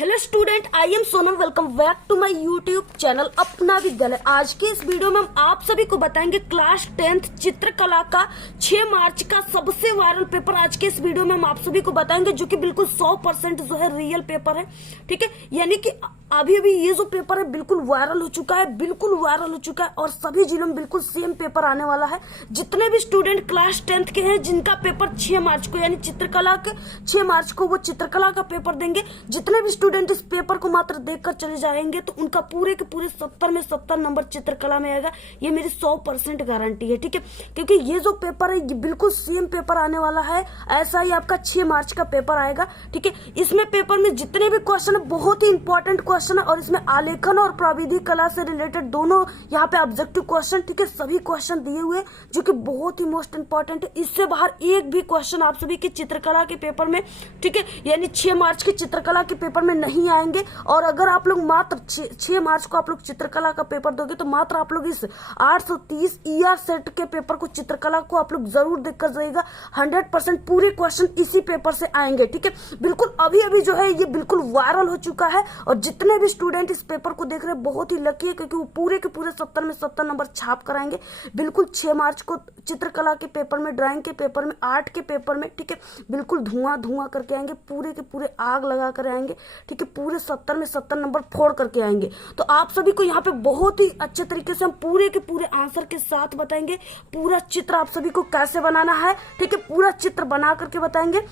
Hello student, I am Sonam. Welcome back to my YouTube channel Apna Vidyalaya. आज के इस video में हम आप सभी को बताएंगे क्लास 10th चित्रकला का 6 मार्च का सबसे वायरल पेपर। आज के इस वीडियो में हम आप सभी को बताएंगे जो कि बिल्कुल 100% जो है रियल पेपर है। ठीक है, यानी कि अभी अभी ये जो पेपर है बिल्कुल वायरल हो चुका है, बिल्कुल वायरल हो चुका है और सभी जिलों में बिल्कुल सेम पेपर आने वाला है। जितने भी स्टूडेंट क्लास 10th के हैं जिनका पेपर 6 मार्च को यानी चित्रकला के 6 मार्च को वो चित्रकला का पेपर देंगे, जितने भी स्टूडेंट इस पेपर को मात्र देखकर चले जाएंगे तो उनका पूरे के पूरे 70 में 70 नंबर चित्रकला में आएगा। ये मेरी 100% गारंटी है। ठीक है, क्योंकि ये जो पेपर है ये बिल्कुल सेम पेपर आने वाला है। ऐसा ही आपका 6 मार्च का पेपर आएगा। ठीक है, इसमें पेपर में जितने भी क्वेश्चन है बहुत ही इंपॉर्टेंट क्वेश्चन है और इसमें आलेखन और प्राविधिक कला से रिलेटेड दोनों यहाँ पे ऑब्जेक्टिव क्वेश्चन, ठीक है, सभी क्वेश्चन दिए हुए जो कि बहुत ही मोस्ट इंपॉर्टेंट है। इससे बाहर एक भी क्वेश्चन आप सभी के चित्रकला के पेपर में, ठीक है, यानी 6 मार्च के चित्रकला के पेपर में नहीं आएंगे। और अगर आप लोग मात्र 6 मार्च को आप लोग चित्रकला का पेपर दोगे तो मात्र आप लोग इस 830 ईआर सेट के पेपर को, चित्रकला को आप लोग जरूर देखकर जाइएगा। 100% पूरे क्वेश्चन इसी पेपर से आएंगे। ठीक है, बिल्कुल अभी अभी जो है ये बिल्कुल वायरल हो चुका है और जितने भी स्टूडेंट इस पेपर को देख रहे हैं बहुत ही लकी है क्योंकि वो पूरे के पूरे 70 में 70 नंबर छाप कराएंगे। बिल्कुल 6 मार्च को चित्रकला के पेपर में, ड्राइंग के पेपर में, आर्ट के पेपर में, ठीक है, बिल्कुल धुआं धुआं करके आएंगे, पूरे के पूरे आग लगा कर आएंगे। ठीक है, पूरे 70 में 70 नंबर फोड़ करके आएंगे। तो आप सभी को यहाँ पे बहुत ही अच्छे तरीके से हम पूरे के पूरे आंसर के साथ बताएंगे। पूरा चित्र आप सभी को कैसे बनाना है, ठीक है, पूरा चित्र बना करके बताएंगे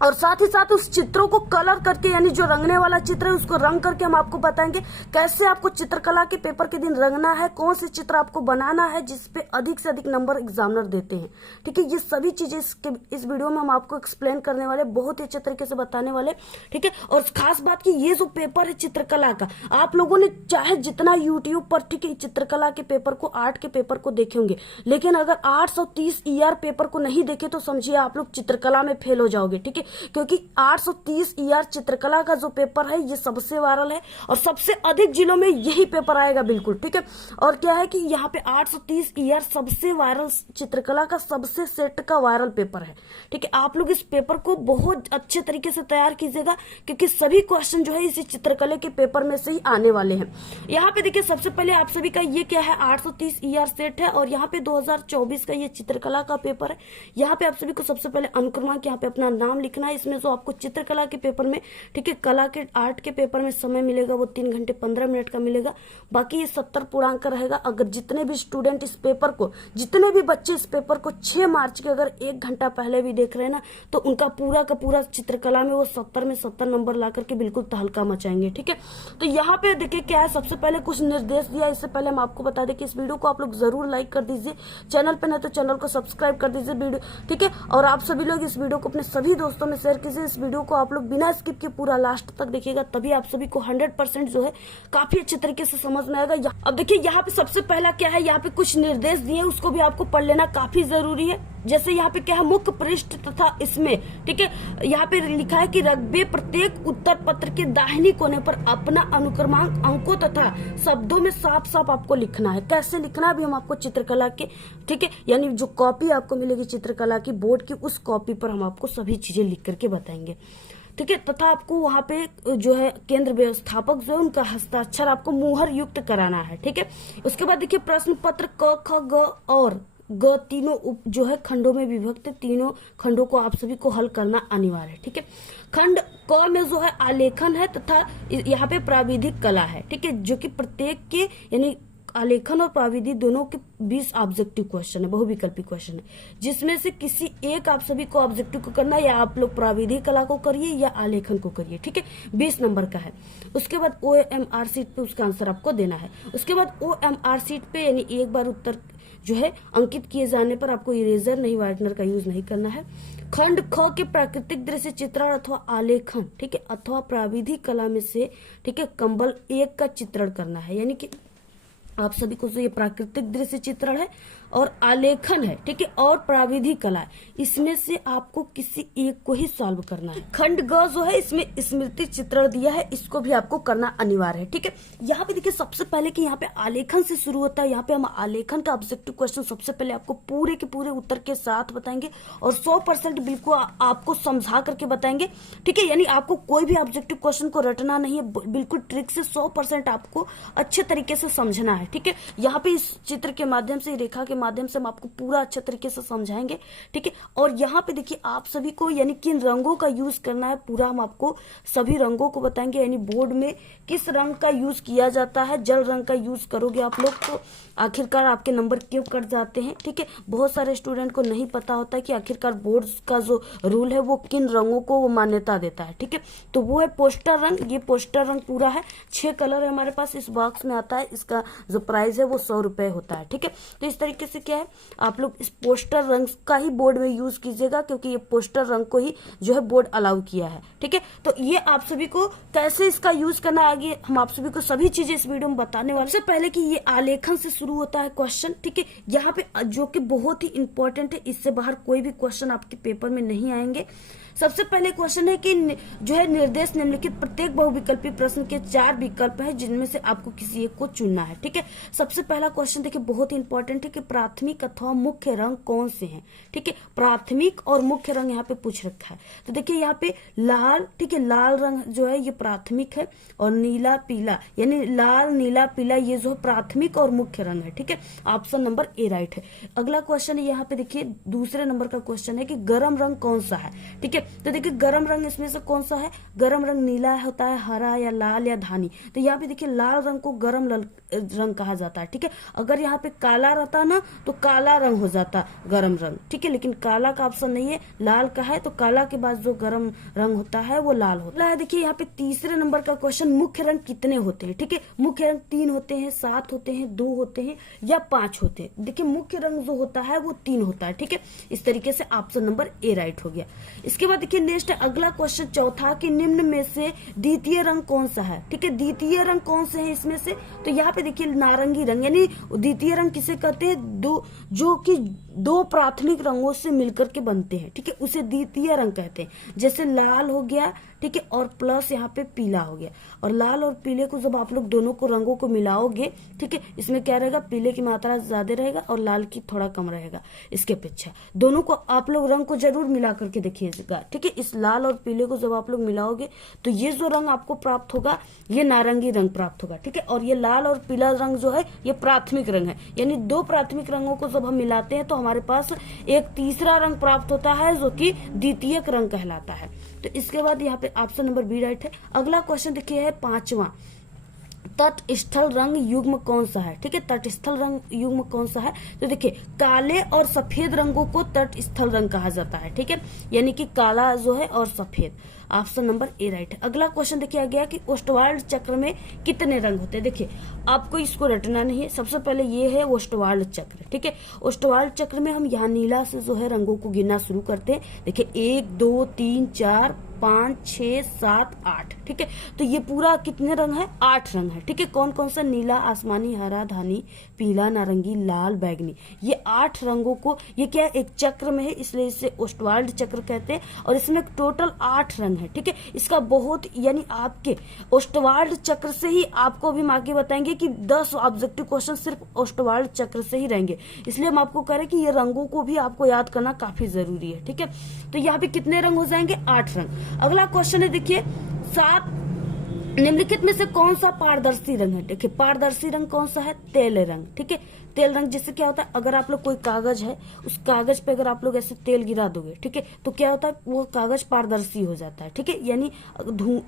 और साथ ही साथ उस चित्रों को कलर करके, यानी जो रंगने वाला चित्र है उसको रंग करके हम आपको बताएंगे कैसे आपको चित्रकला के पेपर के दिन रंगना है, कौन से चित्र आपको बनाना है जिसपे अधिक से अधिक नंबर एग्जामिनर देते हैं। ठीक है, ये सभी चीजें इस वीडियो में हम आपको एक्सप्लेन करने वाले, बहुत ही अच्छे तरीके से बताने वाले। ठीक है, और खास बात की ये जो पेपर है चित्रकला का, आप लोगों ने चाहे जितना यूट्यूब पर, ठीक है, चित्रकला के पेपर को, आर्ट के पेपर को देखे होंगे, लेकिन अगर 830 ईआर पेपर को नहीं देखे तो समझिए आप लोग चित्रकला में फेल हो जाओगे। ठीक है, क्योंकि 830 ईआर चित्रकला का जो पेपर है ये सबसे वायरल है और सबसे अधिक जिलों में यही पेपर आएगा। बिल्कुल ठीक है, और क्या है कि यहाँ पे 830 ईआर सबसे वायरल, चित्रकला का सबसे सेट का वायरल पेपर है। ठीक है, आप लोग इस पेपर को बहुत अच्छे तरीके से तैयार कीजिएगा क्योंकि सभी क्वेश्चन जो है इसी चित्रकला के पेपर में से ही आने वाले हैं। यहाँ पे देखिए सबसे पहले आप सभी का ये क्या है, 830 ईआर सेट है और यहाँ पे 2024 का ये चित्रकला का पेपर है। यहाँ पे आप सभी को सबसे पहले अनुक्रमांक, यहाँ पे अपना नाम लिखना है। इसमें जो आपको चित्रकला के पेपर में, ठीक है, कला के, आर्ट के पेपर में समय मिलेगा वो 3 घंटे 15 मिनट का मिलेगा। बाकी ये 70 पूर्णांक का रहेगा। अगर जितने भी स्टूडेंट इस पेपर को, जितने भी बच्चे इस पेपर को 6 मार्च के अगर 1 घंटा पहले भी देख रहे हैं ना तो उनका पूरा का पूरा चित्रकला में वो 70 में 70 नंबर ला करके बिल्कुल तहलका मचाएंगे। ठीक है, तो यहाँ पे देखिए क्या है, सबसे पहले कुछ निर्देश दिया। इससे पहले हम आपको बता दें कि इस वीडियो को आप लोग जरूर लाइक कर दीजिए, चैनल पे नहीं तो चैनल को सब्सक्राइब कर दीजिए वीडियो। ठीक है, और आप सभी लोग इस वीडियो को अपने सभी दोस्तों में शेयर कीजिए। इस वीडियो को आप लोग बिना स्किप के पूरा लास्ट तक देखिएगा, तभी आप सभी को 100% जो है काफी अच्छे तरीके से समझ में आएगा। अब देखिए यहाँ पे सबसे पहला क्या है, यहाँ पे कुछ निर्देश दिए, उसको भी आपको पढ़ लेना काफी जरूरी है। जैसे यहाँ पे क्या है, मुख्य पृष्ठ तथा इसमें, ठीक है, यहाँ पे लिखा है कि रग्बे प्रत्येक उत्तर पत्र के दाहिनी कोने पर अपना अनुक्रमांक अंकों तथा शब्दों में साफ साफ आपको लिखना है। कैसे लिखना है अभी हम आपको चित्रकला के, ठीक है, यानी जो कॉपी आपको मिलेगी चित्रकला की बोर्ड की, उस कॉपी पर हम आपको सभी चीजें लिख करके बताएंगे। ठीक है, तथा आपको वहां पे जो है केंद्र व्यवस्थापक जो है उनका हस्ताक्षर आपको मुहर युक्त कराना है। ठीक है, उसके बाद देखिए प्रश्न पत्र क, ख, ग और ग तीनों जो है खंडों में विभक्त, तीनों खंडों को आप सभी को हल करना अनिवार्य है। ठीक है, खंड क में जो है आलेखन है तथा यहाँ पे प्राविधिक कला है। ठीक है, जो कि प्रत्येक के, यानी आलेखन और प्राविधि दोनों के 20 ऑब्जेक्टिव क्वेश्चन है, बहुविकल्पी क्वेश्चन है, जिसमें से किसी एक आप सभी को ऑब्जेक्टिव को करना है, या आप लोग प्राविधिक कला को करिए या आलेखन को करिए। ठीक है, 20 नंबर का है। उसके बाद OMR सीट पे उसका आंसर आपको देना है। उसके बाद OMR सीट पे, यानी एक बार उत्तर जो है अंकित किए जाने पर आपको इरेजर नहीं, व्हाइटनर का यूज नहीं करना है। खंड ख के प्राकृतिक दृश्य चित्रण अथवा आलेखन, ठीक है, अथवा प्राविधिक कला में से, ठीक है, कंबल 1 का चित्रण करना है। यानी कि आप सभी को जो ये प्राकृतिक दृश्य चित्रण है और आलेखन है, ठीक है, और प्राविधिक कला है। इसमें से आपको किसी एक को ही सॉल्व करना है। खंड ग जो है इसमें स्मृति चित्रण दिया है, इसको भी आपको करना अनिवार्य है, ठीक है। यहाँ पे देखिए सबसे पहले कि यहाँ पे आलेखन से शुरू होता है। यहाँ पे हम आलेखन का ऑब्जेक्टिव क्वेश्चन सबसे पहले आपको पूरे के पूरे उत्तर के साथ बताएंगे और 100% बिल्कुल आपको समझा करके बताएंगे, ठीक है। यानी आपको कोई भी ऑब्जेक्टिव क्वेश्चन को रटना नहीं है, बिल्कुल ट्रिक से 100% आपको अच्छे तरीके से समझना है, ठीक है। यहाँ पे इस चित्र के माध्यम से, रेखा के माध्यम से हम आपको पूरा अच्छे तरीके से समझाएंगे, ठीक है। और यहाँ पे देखिए आप सभी को यानी किन रंगों का यूज करना है पूरा हम आपको सभी रंगों को बताएंगे। यानी बोर्ड में किस रंग का यूज किया जाता है, जल रंग का यूज करोगे आप लोग तो आखिरकार आपके नंबर क्यों कट जाते हैं, ठीक है। बहुत सारे स्टूडेंट को नहीं पता होता है कि आखिरकार बोर्ड का जो रूल है वो किन रंगों को वो मान्यता देता है, ठीक है। तो वो है पोस्टर रंग। ये पोस्टर रंग पूरा है, 6 कलर है हमारे पास इस बॉक्स में आता है। इसका जो प्राइस है वो 100 रुपए होता है, ठीक है। तो इस तरीके से क्या है, आप लोग इस पोस्टर रंग का ही बोर्ड में यूज कीजिएगा, क्योंकि ये पोस्टर रंग को ही जो है बोर्ड अलाउ किया है, ठीक है। तो ये आप सभी को कैसे इसका यूज करना आगे हम आप सभी को सभी चीजें इस वीडियो में बताने वाले। सबसे पहले कि ये आलेखन से शुरू होता है क्वेश्चन, ठीक है। यहाँ पे जो कि बहुत ही इंपॉर्टेंट है, इससे बाहर कोई भी क्वेश्चन आपके पेपर में नहीं आएंगे। सबसे पहले क्वेश्चन है कि जो है निर्देश निम्नलिखित प्रत्येक बहुविकल्पी प्रश्न के 4 विकल्प हैं जिनमें से आपको किसी एक को चुनना है, ठीक है। सबसे पहला क्वेश्चन देखिए बहुत ही इंपॉर्टेंट है कि प्राथमिक अथवा मुख्य रंग कौन से हैं, ठीक है। प्राथमिक और मुख्य रंग यहाँ पे पूछ रखा है। तो देखिए यहाँ पे लाल, ठीक है, लाल रंग जो है ये प्राथमिक है और नीला पीला यानी लाल नीला पीला ये जो है प्राथमिक और मुख्य रंग है, ठीक है। ऑप्शन नंबर ए राइट है। अगला क्वेश्चन है यहाँ पे देखिए दूसरे नंबर का क्वेश्चन है कि गर्म रंग कौन सा है, ठीक है। तो देखिए गर्म रंग इसमें से कौन सा है, गर्म रंग नीला होता है, हरा या लाल या धानी। तो यहाँ पे देखिए लाल रंग को गर्म रंग कहा जाता है, ठीक है। अगर यहाँ पे काला रहता ना तो काला रंग हो जाता गर्म रंग, ठीक है। लेकिन काला का ऑप्शन नहीं है, लाल का है, तो काला के बाद जो गर्म रंग होता है वो लाल होता है। देखिए यहाँ पे तीसरे नंबर का क्वेश्चन मुख्य रंग कितने होते हैं, ठीक है। मुख्य रंग 3 होते हैं, 7 होते हैं, 2 होते हैं या 5 होते हैं। देखिए मुख्य रंग जो होता है वो 3 होता है, ठीक है। इस तरीके से ऑप्शन नंबर ए राइट हो गया। इसके बाद देखिए नेक्स्ट अगला क्वेश्चन चौथा कि निम्न में से द्वितीय रंग कौन सा है, ठीक है। द्वितीय रंग कौन से हैं इसमें से, तो यहाँ पे देखिए नारंगी रंग यानी द्वितीय रंग किसे कहते हैं, जो कि 2 प्राथमिक रंगों से मिलकर के बनते हैं, ठीक है, उसे द्वितीय रंग कहते हैं। जैसे लाल हो गया, ठीक है, और प्लस यहाँ पे पीला हो गया। और लाल और पीले को जब आप लोग दोनों को रंगों को मिलाओगे, ठीक है, इसमें क्या रहेगा, पीले की मात्रा ज्यादा रहेगा और लाल की थोड़ा कम रहेगा इसके अपेक्षा। दोनों को आप लोग रंग को जरूर मिला करके देखिएगा, ठीक है। इस लाल और पीले को जब आप लोग मिलाओगे तो ये जो रंग आपको प्राप्त होगा ये नारंगी रंग प्राप्त होगा, ठीक है। और ये लाल और पीला रंग जो है ये प्राथमिक रंग है। यानी 2 प्राथमिक रंगों को जब हम मिलाते हैं तो हमारे पास एक तीसरा रंग प्राप्त होता है जो कि द्वितीयक रंग कहलाता है। तो इसके बाद यहाँ पे ऑप्शन नंबर बी राइट है। अगला क्वेश्चन देखिए है 5वां, तटस्थल रंग युग्म कौन सा है, ठीक है। तटस्थल रंग युग्म कौन सा है, तो देखिए काले और सफेद रंगों को तटस्थल रंग कहा जाता है, ठीक है। यानी कि काला जो है और सफेद। ऑप्शन नंबर ए राइट है। अगला क्वेश्चन देखिए गया कि ओस्टवाल्ड चक्र में कितने रंग होते हैं। देखिए आपको इसको रटना नहीं है, सबसे पहले ये है ओस्टवाल्ड चक्र, ठीक है। ओस्टवाल्ड चक्र में हम यहाँ नीला से जो है रंगों को गिनना शुरू करते हैं। देखिए 1 2 3 4 5 6 7 8, ठीक है। तो ये पूरा कितने रंग है, 8 रंग है, ठीक है। कौन कौन सा, नीला, आसमानी, हरा, धानी, पीला, नारंगी, लाल, बैगनी। ये 8 रंगों को, ये क्या है, एक चक्र में है इसलिए इसे ओस्टवाल्ड चक्र कहते हैं। और इसमें टोटल 8 रंग है, ठीक है। इसका बहुत यानी आपके ओस्टवाल्ड चक्र से ही आपको अभी हम आगे बताएंगे कि 10 ऑब्जेक्टिव क्वेश्चन सिर्फ ओस्टवाल्ड चक्र से ही रहेंगे। इसलिए हम आपको कह रहे हैं कि ये रंगों को भी आपको याद करना काफी जरूरी है, ठीक है। तो यहाँ पे कितने रंग हो जाएंगे, 8 रंग। अगला क्वेश्चन है देखिए 7 निम्नलिखित में से कौन सा पारदर्शी रंग है। देखिए पारदर्शी रंग कौन सा है, तेल रंग, ठीक है। तेल रंग जिससे क्या होता है, अगर आप लोग कोई कागज है उस कागज पे अगर आप लोग ऐसे तेल गिरा दोगे, ठीक है, तो क्या होता है, वो कागज पारदर्शी हो जाता है, ठीक है। यानी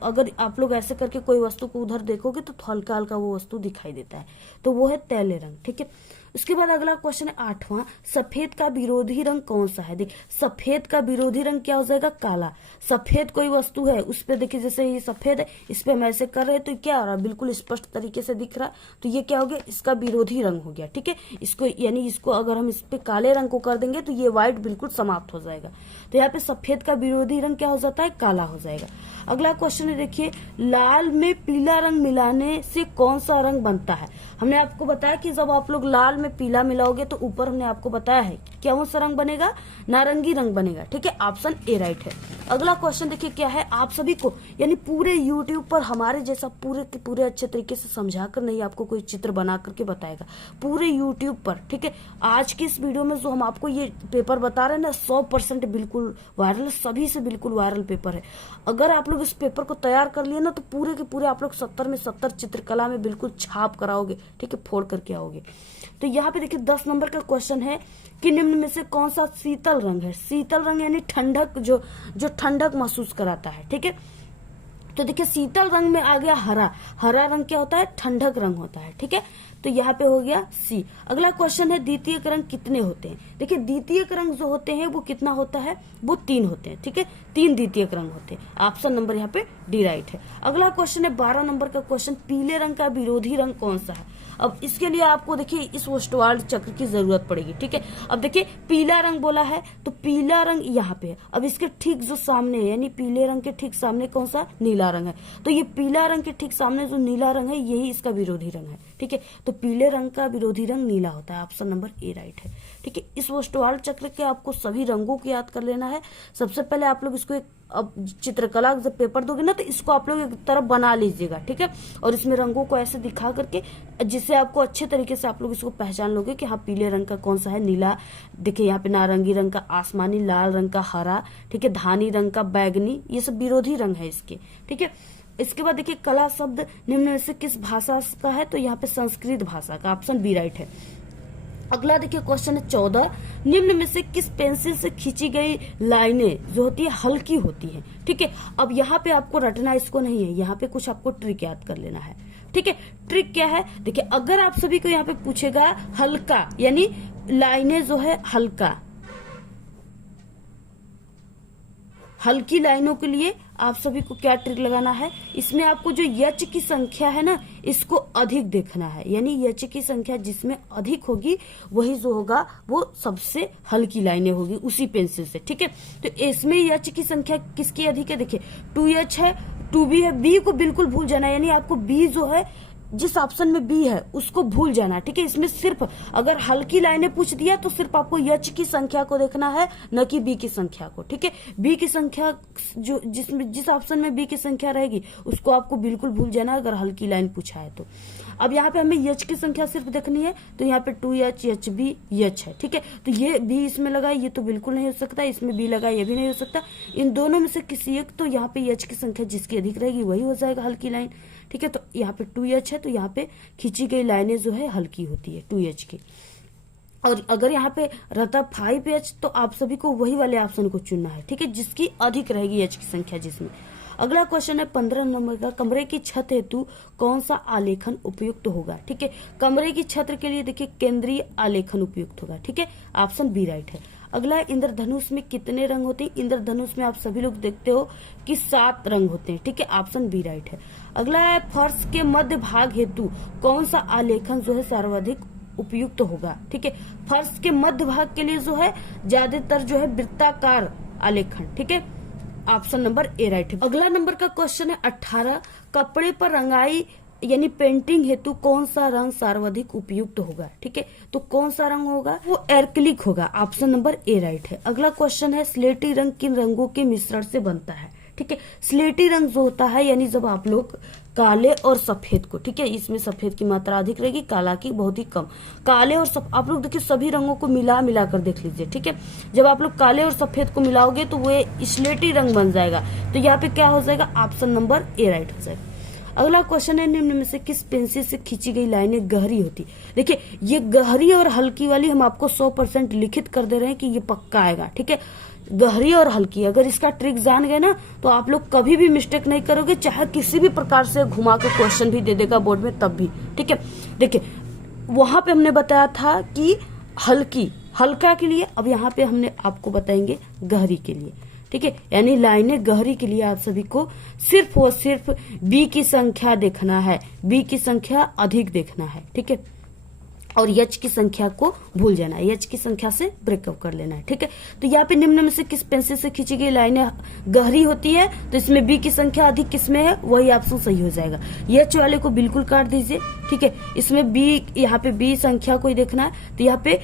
अगर आप लोग ऐसे करके कोई वस्तु को उधर देखोगे तो हल्का हल्का वो वस्तु दिखाई देता है, तो वो है तेल रंग, ठीक है। उसके बाद अगला क्वेश्चन है 8वां, सफेद का विरोधी रंग कौन सा है। देखिए सफेद का विरोधी रंग क्या हो जाएगा, काला। सफेद कोई वस्तु है उस पे देखिए जैसे ये सफेद है, इस पे हम ऐसे ऐसे कर रहे हैं तो क्या हो रहा है, बिल्कुल स्पष्ट तरीके से दिख रहा है। तो ये क्या हो गया, इसका विरोधी रंग हो गया। ठीक है, इसको यानी इसको अगर हम इस पे काले रंग को कर देंगे तो ये व्हाइट बिल्कुल समाप्त हो जाएगा। तो यहाँ पे सफेद का विरोधी रंग क्या हो जाता है, काला हो जाएगा। अगला क्वेश्चन है, देखिए लाल में पीला रंग मिलाने से कौन सा रंग बनता है। हमने आपको बताया कि जब आप लोग लाल में पीला मिलाओगे तो ऊपर हमने आपको बताया है क्या सा रंग बनेगा, नारंगी रंग बनेगा। ठीक है, ऑप्शन ए राइट है। अगला क्वेश्चन देखिए क्या है, आप सभी को यानी पूरे यूट्यूब पर हमारे जैसा पूरे के पूरे अच्छे तरीके से समझाकर नहीं आपको कोई चित्र बना करके बताएगा पूरे यूट्यूब पर। ठीक है, आज की इस वीडियो में जो हम आपको ये पेपर बता रहे हैं ना 100% बिल्कुल वायरल, सभी से बिल्कुल वायरल पेपर है। अगर आप लोग इस पेपर को तैयार कर लिए ना तो पूरे के पूरे आप लोग 70 में 70 चित्रकला में बिल्कुल छाप कराओगे। ठीक है, फोड़ करके आओगे। तो यहाँ पे देखिए 10 नंबर का क्वेश्चन है कि निम्न में से कौन सा शीतल रंग है। शीतल रंग यानी ठंडक, जो ठंडक महसूस कराता है। ठीक है, तो देखिए शीतल रंग में आ गया हरा। हरा रंग क्या होता है, ठंडक रंग होता है। ठीक है, तो यहाँ पे हो गया सी। अगला क्वेश्चन है द्वितीयक रंग कितने होते हैं। देखिए द्वितीयक रंग जो होते हैं वो कितना होता है, वो 3 होते हैं। ठीक है, 3 द्वितीयक रंग होते हैं। ऑप्शन नंबर यहाँ पे डी राइट है। अगला क्वेश्चन है 12 नंबर का क्वेश्चन, पीले रंग का विरोधी रंग कौन सा है। अब इसके लिए आपको देखिए इस ओस्टवाल्ड चक्र की जरूरत पड़ेगी। ठीक है, अब देखिए पीला रंग बोला है तो पीला रंग यहाँ पे है। अब इसके ठीक जो सामने है यानी पीले रंग के ठीक सामने कौन सा, नीला रंग है। तो ये पीला रंग के ठीक सामने जो नीला रंग है यही इसका विरोधी रंग है। ठीक है, तो पीले रंग का विरोधी रंग नीला होता है। ऑप्शन नंबर ए राइट है। ठीक है, इस ओस्टवाल्ड चक्र के आपको सभी रंगों को याद कर लेना है। सबसे पहले आप लोग इसको अब चित्रकला जब पेपर दोगे ना तो इसको आप लोग एक तरफ बना लीजिएगा। ठीक है, और इसमें रंगों को ऐसे दिखा करके जिससे आपको अच्छे तरीके से आप लोग इसको पहचान लोगे कि हाँ पीले रंग का कौन सा है, नीला। देखिए यहाँ पे नारंगी रंग का आसमानी, लाल रंग का हरा। ठीक है, धानी रंग का बैगनी, ये सब विरोधी रंग है इसके। ठीक है, इसके बाद देखिए कला शब्द निम्न में से किस भाषा का है, तो यहाँ पे संस्कृत भाषा का। ऑप्शन बी राइट है। अगला देखिए क्वेश्चन है 14, निम्न में से किस पेंसिल से खींची गई लाइनें जो होती है हल्की होती है। ठीक है, अब यहाँ पे आपको रटना इसको नहीं है, यहाँ पे कुछ आपको ट्रिक याद कर लेना है। ठीक है, ट्रिक क्या है, देखिए अगर आप सभी को यहाँ पे पूछेगा हल्का यानी लाइनें जो है हल्की लाइनों के लिए आप सभी को क्या ट्रिक लगाना है, इसमें आपको जो यच की संख्या है ना इसको अधिक देखना है। यानी यच की संख्या जिसमें अधिक होगी वही जो होगा वो सबसे हल्की लाइनें होगी उसी पेंसिल से। ठीक है, तो इसमें यच की संख्या किसकी अधिक है, देखिए 2H है, 2B है। बी को बिल्कुल भूल जाना है, यानी आपको बी जो है जिस ऑप्शन में बी है उसको भूल जाना। ठीक है, इसमें सिर्फ अगर हल्की लाइनें पूछ दिया तो सिर्फ आपको यच की संख्या को देखना है, न कि बी की संख्या को। ठीक है, बी की संख्या जो जिस ऑप्शन में बी की संख्या रहेगी उसको आपको बिल्कुल भूल जाना अगर हल्की लाइन पूछा है तो। अब यहाँ पे हमें यच की संख्या सिर्फ देखनी है, तो यहाँ पे 2H HB यच है। ठीक है, तो ये बी इसमें लगा, ये तो बिल्कुल नहीं हो सकता, इसमें बी लगा, ये भी नहीं हो सकता। इन दोनों में से किसी एक, तो यहाँ पे यच की संख्या जिसकी अधिक रहेगी वही हो जाएगा हल्की लाइन। ठीक है, तो यहाँ पे 2H है तो यहाँ पे खींची गई लाइनें जो है हल्की होती है 2H की। और अगर यहाँ पे रहता 5H तो आप सभी को वही वाले ऑप्शन को चुनना है। ठीक है, जिसकी अधिक रहेगी H की संख्या जिसमें। अगला क्वेश्चन है 15 नंबर का, कमरे की छत हेतु कौन सा आलेखन उपयुक्त होगा। ठीक है, कमरे की छत के लिए देखिए केंद्रीय आलेखन उपयुक्त होगा। ठीक है, ऑप्शन बी राइट है। अगला है इंद्रधनुष में कितने रंग होते हैं। इंद्रधनुष में आप सभी लोग देखते हो कि 7 रंग होते हैं। ठीक है, ऑप्शन बी राइट है। अगला है फर्श के मध्य भाग हेतु कौन सा आलेखन जो है सर्वाधिक उपयुक्त होगा। ठीक है, फर्श के मध्य भाग के लिए जो है ज्यादातर जो है वृत्ताकार आलेखन। ठीक है, ऑप्शन नंबर ए राइट है। अगला नंबर का क्वेश्चन है 18, कपड़े पर रंगाई यानी पेंटिंग हेतु कौन सा रंग सर्वाधिक उपयुक्त होगा। ठीक है, तो कौन सा रंग होगा, वो एक्रिलिक होगा। ऑप्शन नंबर ए राइट है। अगला क्वेश्चन है स्लेटी रंग किन रंगों के मिश्रण से बनता है। ठीक है, स्लेटी रंग जो होता है यानी जब आप लोग काले और सफेद को, ठीक है, इसमें सफेद की मात्रा अधिक रहेगी, काला की बहुत ही कम। काले और आप लोग देखिए सभी रंगों को मिला कर देख लीजिए। ठीक है, जब आप लोग काले और सफेद को मिलाओगे तो वो स्लेटी रंग बन जाएगा। तो यहाँ पे क्या हो जाएगा, ऑप्शन नंबर ए राइट हो जाएगा। अगला क्वेश्चन है निम्न में से किस पेंसिल से खींची गई लाइनें गहरी होती। देखिए ये गहरी और हल्की वाली हम आपको 100% लिखित कर दे रहे हैं कि ये पक्का आएगा। ठीक है, गहरी और हल्की, अगर इसका ट्रिक जान गए ना तो आप लोग कभी भी मिस्टेक नहीं करोगे, चाहे किसी भी प्रकार से घुमा के क्वेश्चन भी दे देगा बोर्ड में तब भी। ठीक है, देखिए वहां पे हमने बताया था कि हल्का के लिए, अब यहाँ पे हमने आपको बताएंगे गहरी के लिए। ठीक है, यानी लाइनें गहरी के लिए आप सभी को सिर्फ और सिर्फ बी की संख्या देखना है, बी की संख्या अधिक देखना है। ठीक है, और यच की संख्या को भूल जाना है, यच की संख्या से ब्रेकअप कर लेना है। ठीक है, तो यहाँ पे निम्न में से किस पेंसिल से खींची गई लाइनें गहरी होती है, तो इसमें बी की संख्या अधिक किसमें है, वही ऑप्शन सही हो जाएगा। यच वाले को बिल्कुल काट दीजिए। ठीक है, इसमें बी, यहाँ पे बी संख्या को ही देखना है, तो यहाँ पे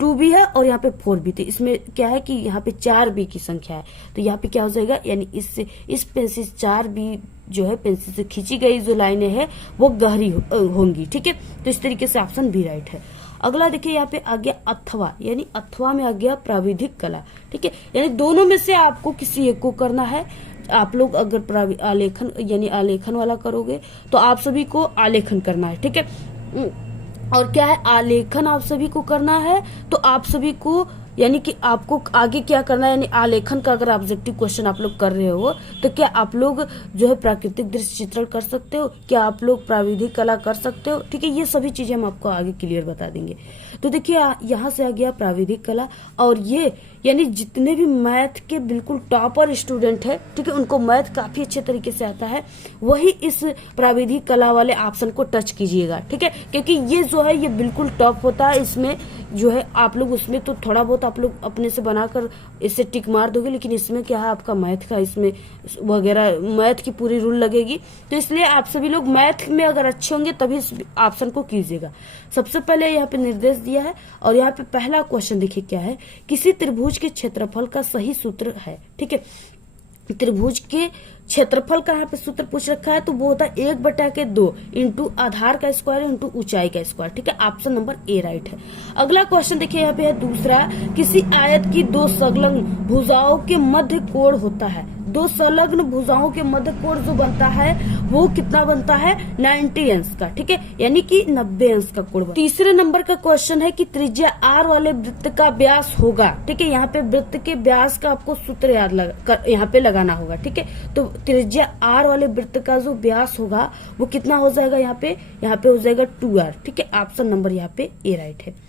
2b है और यहाँ पे 4b, तो इसमें क्या है कि यहाँ पे 4b की संख्या है, तो यहाँ पे क्या हो जाएगा, यानी इससे इस पेंसिल 4b जो है पेंसिल से खींची गई जो लाइनें हैं वो गहरी होंगी। ठीक है, तो इस तरीके से ऑप्शन बी राइट है। अगला देखिए यहाँ पे आ गया अथवा, यानी अथवा में आ गया प्राविधिक कला। ठीक है, यानी दोनों में से आपको किसी एक को करना है। आप लोग अगर आलेखन यानी आलेखन वाला करोगे तो आप सभी को आलेखन करना है। ठीक है, और क्या है, आलेखन आप सभी को करना है, तो आप सभी को यानी कि आपको आगे क्या करना है, यानी आलेखन का अगर ऑब्जेक्टिव क्वेश्चन आप लोग कर रहे हो तो क्या आप लोग जो है प्राकृतिक दृश्य चित्रण कर सकते हो, क्या आप लोग प्राविधिक कला कर सकते हो। ठीक है, ये सभी चीजें हम आपको आगे क्लियर बता देंगे। तो देखिए यहाँ से आ गया प्राविधिक कला, और ये यानी जितने भी मैथ के बिल्कुल टॉपर स्टूडेंट है, ठीक है, उनको मैथ काफी अच्छे तरीके से आता है, वही इस प्राविधिक कला वाले ऑप्शन को टच कीजिएगा। ठीक है, क्योंकि ये जो है ये बिल्कुल टॉप होता है, इसमें जो है आप लोग उसमें तो थोड़ा बहुत आप लोग अपने से बनाकर इससे टिक मार दोगे, लेकिन इसमें क्या है आपका मैथ का इसमें वगैरह मैथ की पूरी रूल लगेगी, तो इसलिए आप सभी लोग मैथ में अगर अच्छे होंगे तभी इस ऑप्शन को कीजिएगा। सबसे पहले यहाँ पे निर्देश दिया है, और यहाँ पे पहला क्वेश्चन देखिए क्या है, किसी त्रिभुज के क्षेत्रफल का सही सूत्र है। ठीक है, त्रिभुज के क्षेत्रफल का यहाँ पे सूत्र पूछ रखा है, तो वो होता है 1/2 इंटू आधार का स्क्वायर इंटू ऊंचाई का स्क्वायर। ठीक है, ऑप्शन नंबर ए राइट है। अगला क्वेश्चन देखिए यहाँ पे है दूसरा, किसी आयत की दो संलग्न भुजाओं के मध्य कोण होता है, दो संलग्न भुजाओं के मध्य कोण जो बनता है वो कितना बनता है, 90 अंश का। ठीक है, यानी कि 90 अंश का कोण। तीसरे नंबर का क्वेश्चन है कि त्रिज्या r वाले वृत्त का व्यास होगा। ठीक है, यहाँ पे वृत्त के व्यास का आपको सूत्र याद यहाँ पे लगाना होगा। ठीक है, तो त्रिज्या r वाले वृत्त का जो व्यास होगा वो कितना हो जाएगा, यहाँ पे हो जाएगा 2r। ठीक है, ऑप्शन नंबर यहाँ पे ए राइट है।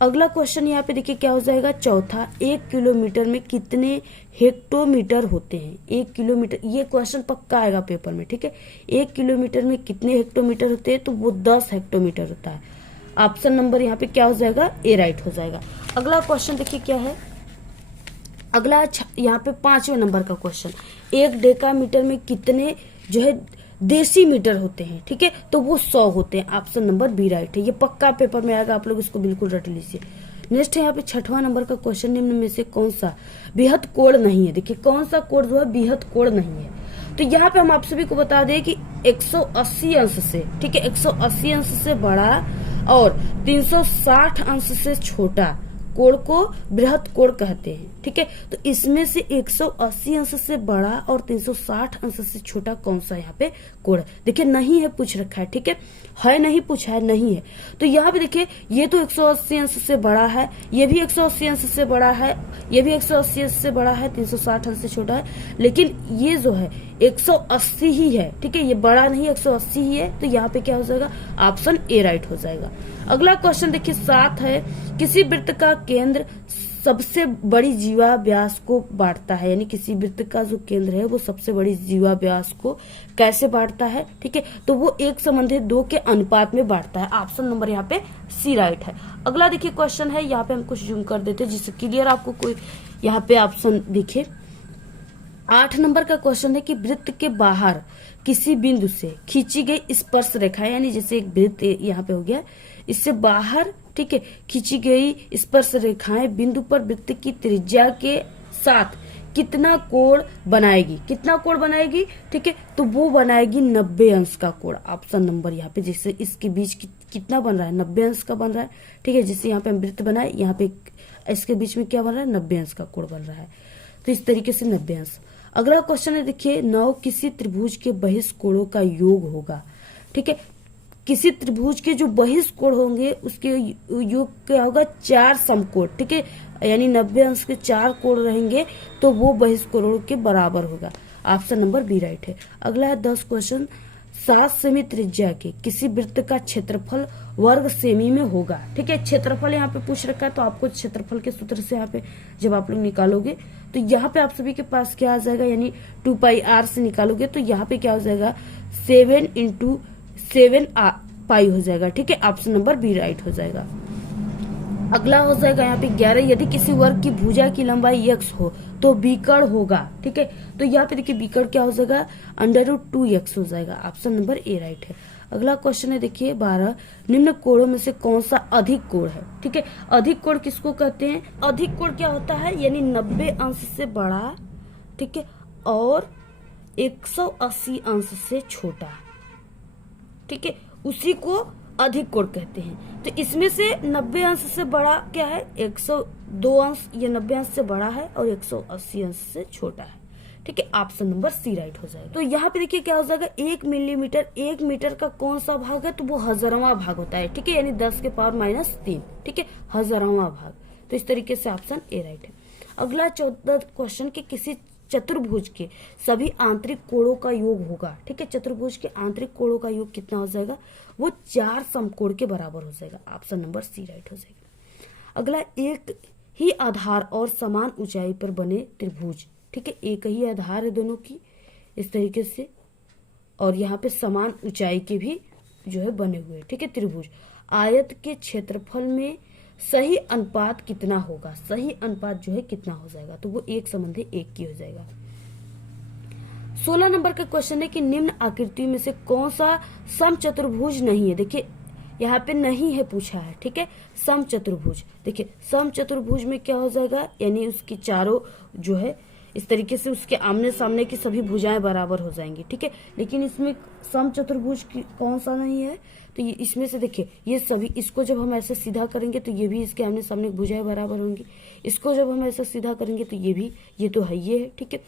अगला क्वेश्चन यहाँ पे देखिए क्या हो जाएगा, चौथा, 1 किलोमीटर में कितने हेक्टोमीटर होते हैं। 1 किलोमीटर, ये क्वेश्चन पक्का आएगा पेपर में। ठीक है, 1 किलोमीटर में कितने हेक्टोमीटर होते हैं, तो वो 10 हेक्टोमीटर होता है। ऑप्शन नंबर यहाँ पे क्या हो जाएगा, ए राइट हो जाएगा। अगला क्वेश्चन देखिए क्या है, अगला यहाँ पे 5वें नंबर का क्वेश्चन, 1 डेकामीटर में कितने जो है डेसीमीटर होते हैं। ठीक है, तो वो 100 होते हैं। ऑप्शन नंबर बी राइट है, ये पक्का पेपर में आएगा, आप लोग इसको बिल्कुल रट लीजिए। नेक्स्ट है यहाँ पे 6वां नंबर का क्वेश्चन, निम्न में से कौन सा बृहद कोण नहीं है। देखिए कौन सा कोण जो है बृहद कोण नहीं है, तो यहाँ पे हम आप सभी को बता दें कि 180 अंश से, ठीक है, 180 अंश से बड़ा और 360 अंश से छोटा कोण को बृहद कोण कहते हैं। ठीक है, तो इसमें से 180 अंश से बड़ा और 360 अंश से छोटा कौन सा यहाँ पे कोण है। देखिए नहीं है पूछ रखा है। ठीक है नहीं पूछा है, नहीं है, तो यहाँ पे देखिए ये तो 180 अंश से बड़ा है, ये भी 180 अंश से बड़ा है, ये भी 180 अंश से बड़ा है, 360 अंश से छोटा है, लेकिन ये जो है 180 ही है। ठीक है, ये बड़ा नहीं 180 ही है, तो यहाँ पे क्या हो जाएगा, ऑप्शन ए राइट हो जाएगा। अगला क्वेश्चन देखिए 7 है, किसी वृत्त का केंद्र सबसे बड़ी जीवा व्यास को बांटता है, यानी किसी वृत्त का जो केंद्र है वो सबसे बड़ी जीवा व्यास को कैसे बांटता है। ठीक है, तो वो 1:2 के अनुपात में बांटता है। ऑप्शन नंबर यहाँ पे सी राइट है। अगला देखिए क्वेश्चन है, यहाँ पे हम कुछ जूम कर देते हैं जिससे क्लियर आपको कोई यहाँ पे ऑप्शन दिखे। 8 नंबर का क्वेश्चन है कि वृत्त के बाहर किसी बिंदु से खींची गई स्पर्श रेखा, यानी जैसे एक वृत्त यहाँ पे हो गया, इससे बाहर, ठीक है, खींची गई स्पर्श रेखाएं बिंदु पर वृत्त की त्रिज्या के साथ कितना कोण बनाएगी, कितना कोण बनाएगी। ठीक है, तो वो बनाएगी 90 अंश का कोण। ऑप्शन नंबर यहाँ पे जैसे इसके बीच कितना बन रहा है, 90 अंश का बन रहा है। ठीक है, जैसे यहाँ पे हम वृत्त बनाए, यहाँ पे इसके बीच में क्या बन रहा है, 90 अंश का कोण बन रहा है, तो इस तरीके से 90 अंश। अगला क्वेश्चन है देखिए 9, किसी त्रिभुज के बहिष्ठ कोणों का योग होगा। ठीक है, किसी त्रिभुज के जो बहिष्ठ कोण होंगे उसके योग क्या होगा, 4 समकोण। ठीक है, यानी 90 अंश के 4 कोण रहेंगे तो वो बहिष्ठ कोणों के बराबर होगा। ऑप्शन नंबर बी राइट है। अगला है 10 क्वेश्चन, 7 सेमी त्रिज्या के किसी वृत्त का क्षेत्रफल वर्ग सेमी में होगा। ठीक है, क्षेत्रफल यहाँ पे पूछ रखा है, तो आपको क्षेत्रफल के सूत्र से यहाँ पे जब आप लोग निकालोगे तो यहाँ पे आप सभी के पास क्या आ जाएगा, यानी 2πr से निकालोगे तो यहाँ पे क्या हो जाएगा 7 × 7 पाई हो जाएगा। ठीक है, ऑप्शन नंबर बी राइट हो जाएगा। अगला हो जाएगा यहाँ पे 11, यदि किसी वर्ग की भुजा की लंबाई x हो तो विकर्ण होगा। ठीक है, तो यहाँ पे देखिए विकर्ण क्या हो जाएगा √2x हो जाएगा। ऑप्शन नंबर ए राइट है। अगला क्वेश्चन है देखिए 12, निम्न कोणों में से कौन सा अधिक कोण है। ठीक है, अधिक कोण किसको कहते हैं, अधिक कोण क्या होता है, यानी 90 अंश से बड़ा, ठीक है, और 180 अंश से छोटा। ठीक है, उसी को अधिक कोण कहते हैं। तो इसमें से 90 अंश से बड़ा क्या है 102 अंश, ये 90 अंश से बड़ा है और 180 अंश से छोटा है। ठीक है, ऑप्शन नंबर सी राइट हो जाएगा। तो यहाँ पे देखिए क्या हो जाएगा 1 मिलीमीटर, 1 मीटर का कौन सा भाग है, तो वो 1000वां भाग होता है। ठीक है, यानी 10 के पावर -3। ठीक है, 1000वां भाग। तो इस तरीके से ऑप्शन ए राइट है। अगला 14 क्वेश्चन के किसी चतुर्भुज के सभी आंतरिक कोणों का योग होगा। ठीक है, चतुर्भुज के आंतरिक कोणों का योग कितना हो जाएगा, वो 4 समकोण के बराबर हो जाएगा। ऑप्शन नंबर सी राइट हो जाएगा। अगला एक ही आधार और समान ऊंचाई पर बने त्रिभुज। ठीक है, एक ही आधार है दोनों की इस तरीके से, और यहाँ पे समान ऊंचाई के भी जो है बने हुए। ठीक है, त्रिभुज आयत के क्षेत्रफल में सही अनुपात कितना होगा, सही अनुपात जो है कितना हो जाएगा, तो वो 1:1 की हो जाएगा। 16 नंबर का क्वेश्चन है कि निम्न आकृति में से कौन सा समचतुर्भुज नहीं है। देखिए यहाँ पे नहीं है पूछा है। ठीक है, समचतुर्भुज, देखिए समचतुर्भुज में क्या हो जाएगा, यानी उसकी चारों जो है इस तरीके से उसके आमने सामने की सभी भुजाएं बराबर हो जाएंगी। ठीक है, लेकिन इसमें समचतुर्भुज कौन सा नहीं है, तो ये इसमें से देखिए ये सभी, इसको जब हम ऐसे सीधा करेंगे तो ये भी इसके आमने सामने भुजाएं बराबर होंगी, इसको जब हम ऐसा सीधा करेंगे तो ये भी, ये तो है ये है। ठीक है,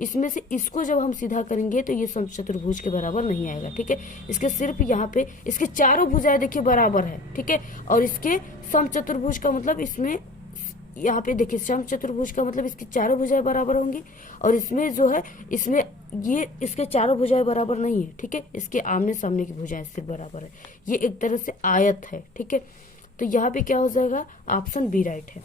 इसमें से इसको जब हम सीधा करेंगे तो ये समचतुर्भुज के बराबर नहीं आएगा। ठीक है, इसके सिर्फ यहाँ पे इसके चारों भुजाएं देखिए बराबर है। ठीक है, और इसके समचतुर्भुज का मतलब इसमें यहाँ पे देखिए समचतुर्भुज का मतलब इसकी चारों भुजाएं बराबर होंगी, और इसमें जो है इसमें ये इसके चारों भुजाएं बराबर नहीं है। ठीक है, इसके आमने सामने की भुजाएं सिर्फ बराबर है, ये एक तरह से आयत है। ठीक है, तो यहाँ पे क्या हो जाएगा, ऑप्शन बी राइट है।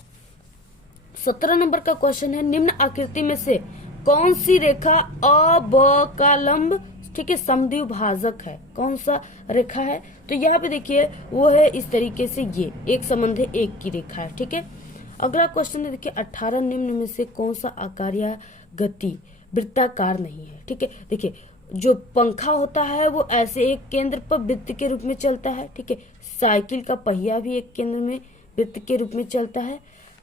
17 नंबर का क्वेश्चन है निम्न आकृति में से कौन सी रेखा अवकलंब, ठीक है, समद्विभाजक है, कौन सा रेखा है, तो यहाँ पे देखिए वो है इस तरीके से, ये एक संबंध 1 की रेखा है। ठीक है, अगला क्वेश्चन है देखिए 18 निम्न में से कौन सा आकार या गति वृत्ताकार नहीं है। ठीक है, देखिए जो पंखा होता है वो ऐसे एक केंद्र पर वृत्त के रूप में चलता है। ठीक है, साइकिल का पहिया भी एक केंद्र में वृत्त के रूप में चलता है।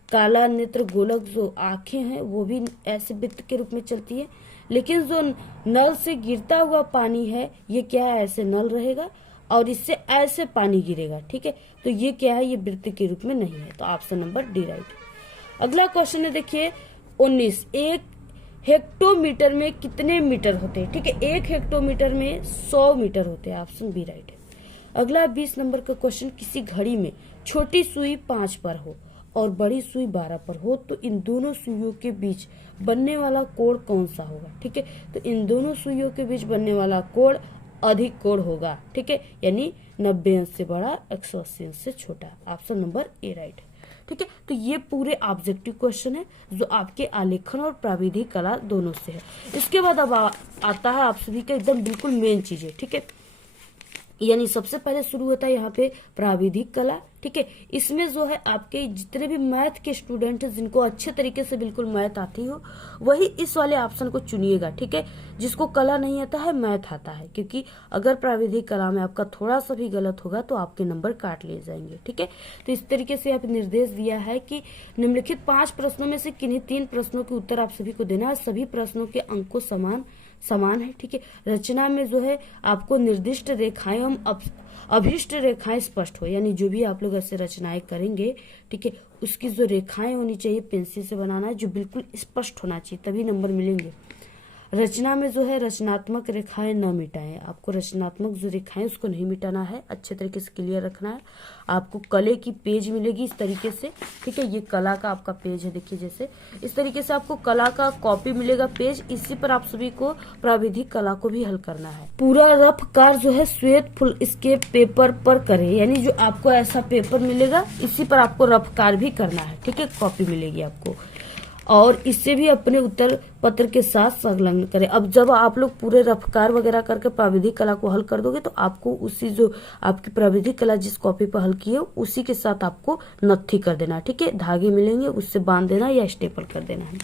काला नेत्र गोलक जो आंखें हैं वो भी ऐसे वृत्त के रूप में चलती है। लेकिन जो नल से गिरता हुआ पानी है ये क्या है, ऐसे नल रहेगा और इससे ऐसे पानी गिरेगा। ठीक है, तो ये क्या है, ये वृत्त के रूप में नहीं है, तो ऑप्शन नंबर डी राइट है। अगला क्वेश्चन है देखिए 19, 1 हेक्टोमीटर में कितने मीटर होते हैं। ठीक है, 1 हेक्टोमीटर में 100 मीटर होते हैं, ऑप्शन बी राइट है। अगला 20 नंबर का क्वेश्चन, किसी घड़ी में छोटी सुई 5 पर हो और बड़ी सुई 12 पर हो तो इन दोनों सुइयों के बीच बनने वाला कोण कौन सा होगा। ठीक है, तो इन दोनों सुइयों के बीच बनने वाला कोण अधिक कोण होगा। ठीक है, यानी 90 अंश से बड़ा 180 अंश से छोटा, ऑप्शन नंबर ए राइट है। ठीक है, तो ये पूरे ऑब्जेक्टिव क्वेश्चन है जो आपके आलेखन और प्राविधिक कला दोनों से है। इसके बाद अब आता है आप सभी का एकदम बिल्कुल मेन चीजें। ठीक है, यानी सबसे पहले शुरू होता है यहाँ पे प्राविधिक कला। ठीक है, इसमें जो है आपके जितने भी मैथ के स्टूडेंट हैं जिनको अच्छे तरीके से बिल्कुल मैथ आती हो वही इस वाले ऑप्शन को चुनिएगा। ठीक है, जिसको कला नहीं आता है मैथ आता है, क्योंकि अगर प्राविधिक कला में आपका थोड़ा सा भी गलत होगा तो आपके नंबर काट लिए जाएंगे। ठीक है, तो इस तरीके से आप निर्देश दिया है कि निम्नलिखित 5 प्रश्नों में से किन्हीं 3 प्रश्नों के उत्तर आप सभी को देना है। सभी प्रश्नों के अंक को समान है। ठीक है, रचना में जो है आपको निर्दिष्ट रेखाएं एवं अभिष्ट रेखाएं स्पष्ट हो, यानी जो भी आप लोग ऐसे रचनाएं करेंगे, ठीक है, उसकी जो रेखाएं होनी चाहिए पेंसिल से बनाना है, जो बिल्कुल स्पष्ट होना चाहिए, तभी नंबर मिलेंगे। रचना में जो है रचनात्मक रेखाएं न मिटाएं। आपको रचनात्मक जो रेखाएं उसको नहीं मिटाना है, अच्छे तरीके से क्लियर रखना है। आपको कले की पेज मिलेगी इस तरीके से, ठीक है। ये कला का आपका पेज है, देखिए जैसे इस तरीके से आपको कला का कॉपी मिलेगा पेज। इसी पर आप सभी को प्राविधिक कला को भी हल करना है। पूरा रफ कार्य जो है श्वेत फुल स्केप पेपर पर करें, यानी जो आपको ऐसा पेपर मिलेगा इसी पर आपको रफ कार्य भी करना है, ठीक है। कॉपी मिलेगी आपको और इससे भी अपने उत्तर पत्र के साथ संलग्न करें। अब जब आप लोग पूरे रफ्कार वगैरह करके प्राविधिक कला को हल कर दोगे तो आपको उसी जो आपकी प्राविधिक कला जिस कॉपी पर हल की है उसी के साथ आपको नत्थी कर देना है, ठीक है। धागे मिलेंगे उससे बांध देना या स्टेपल कर देना है।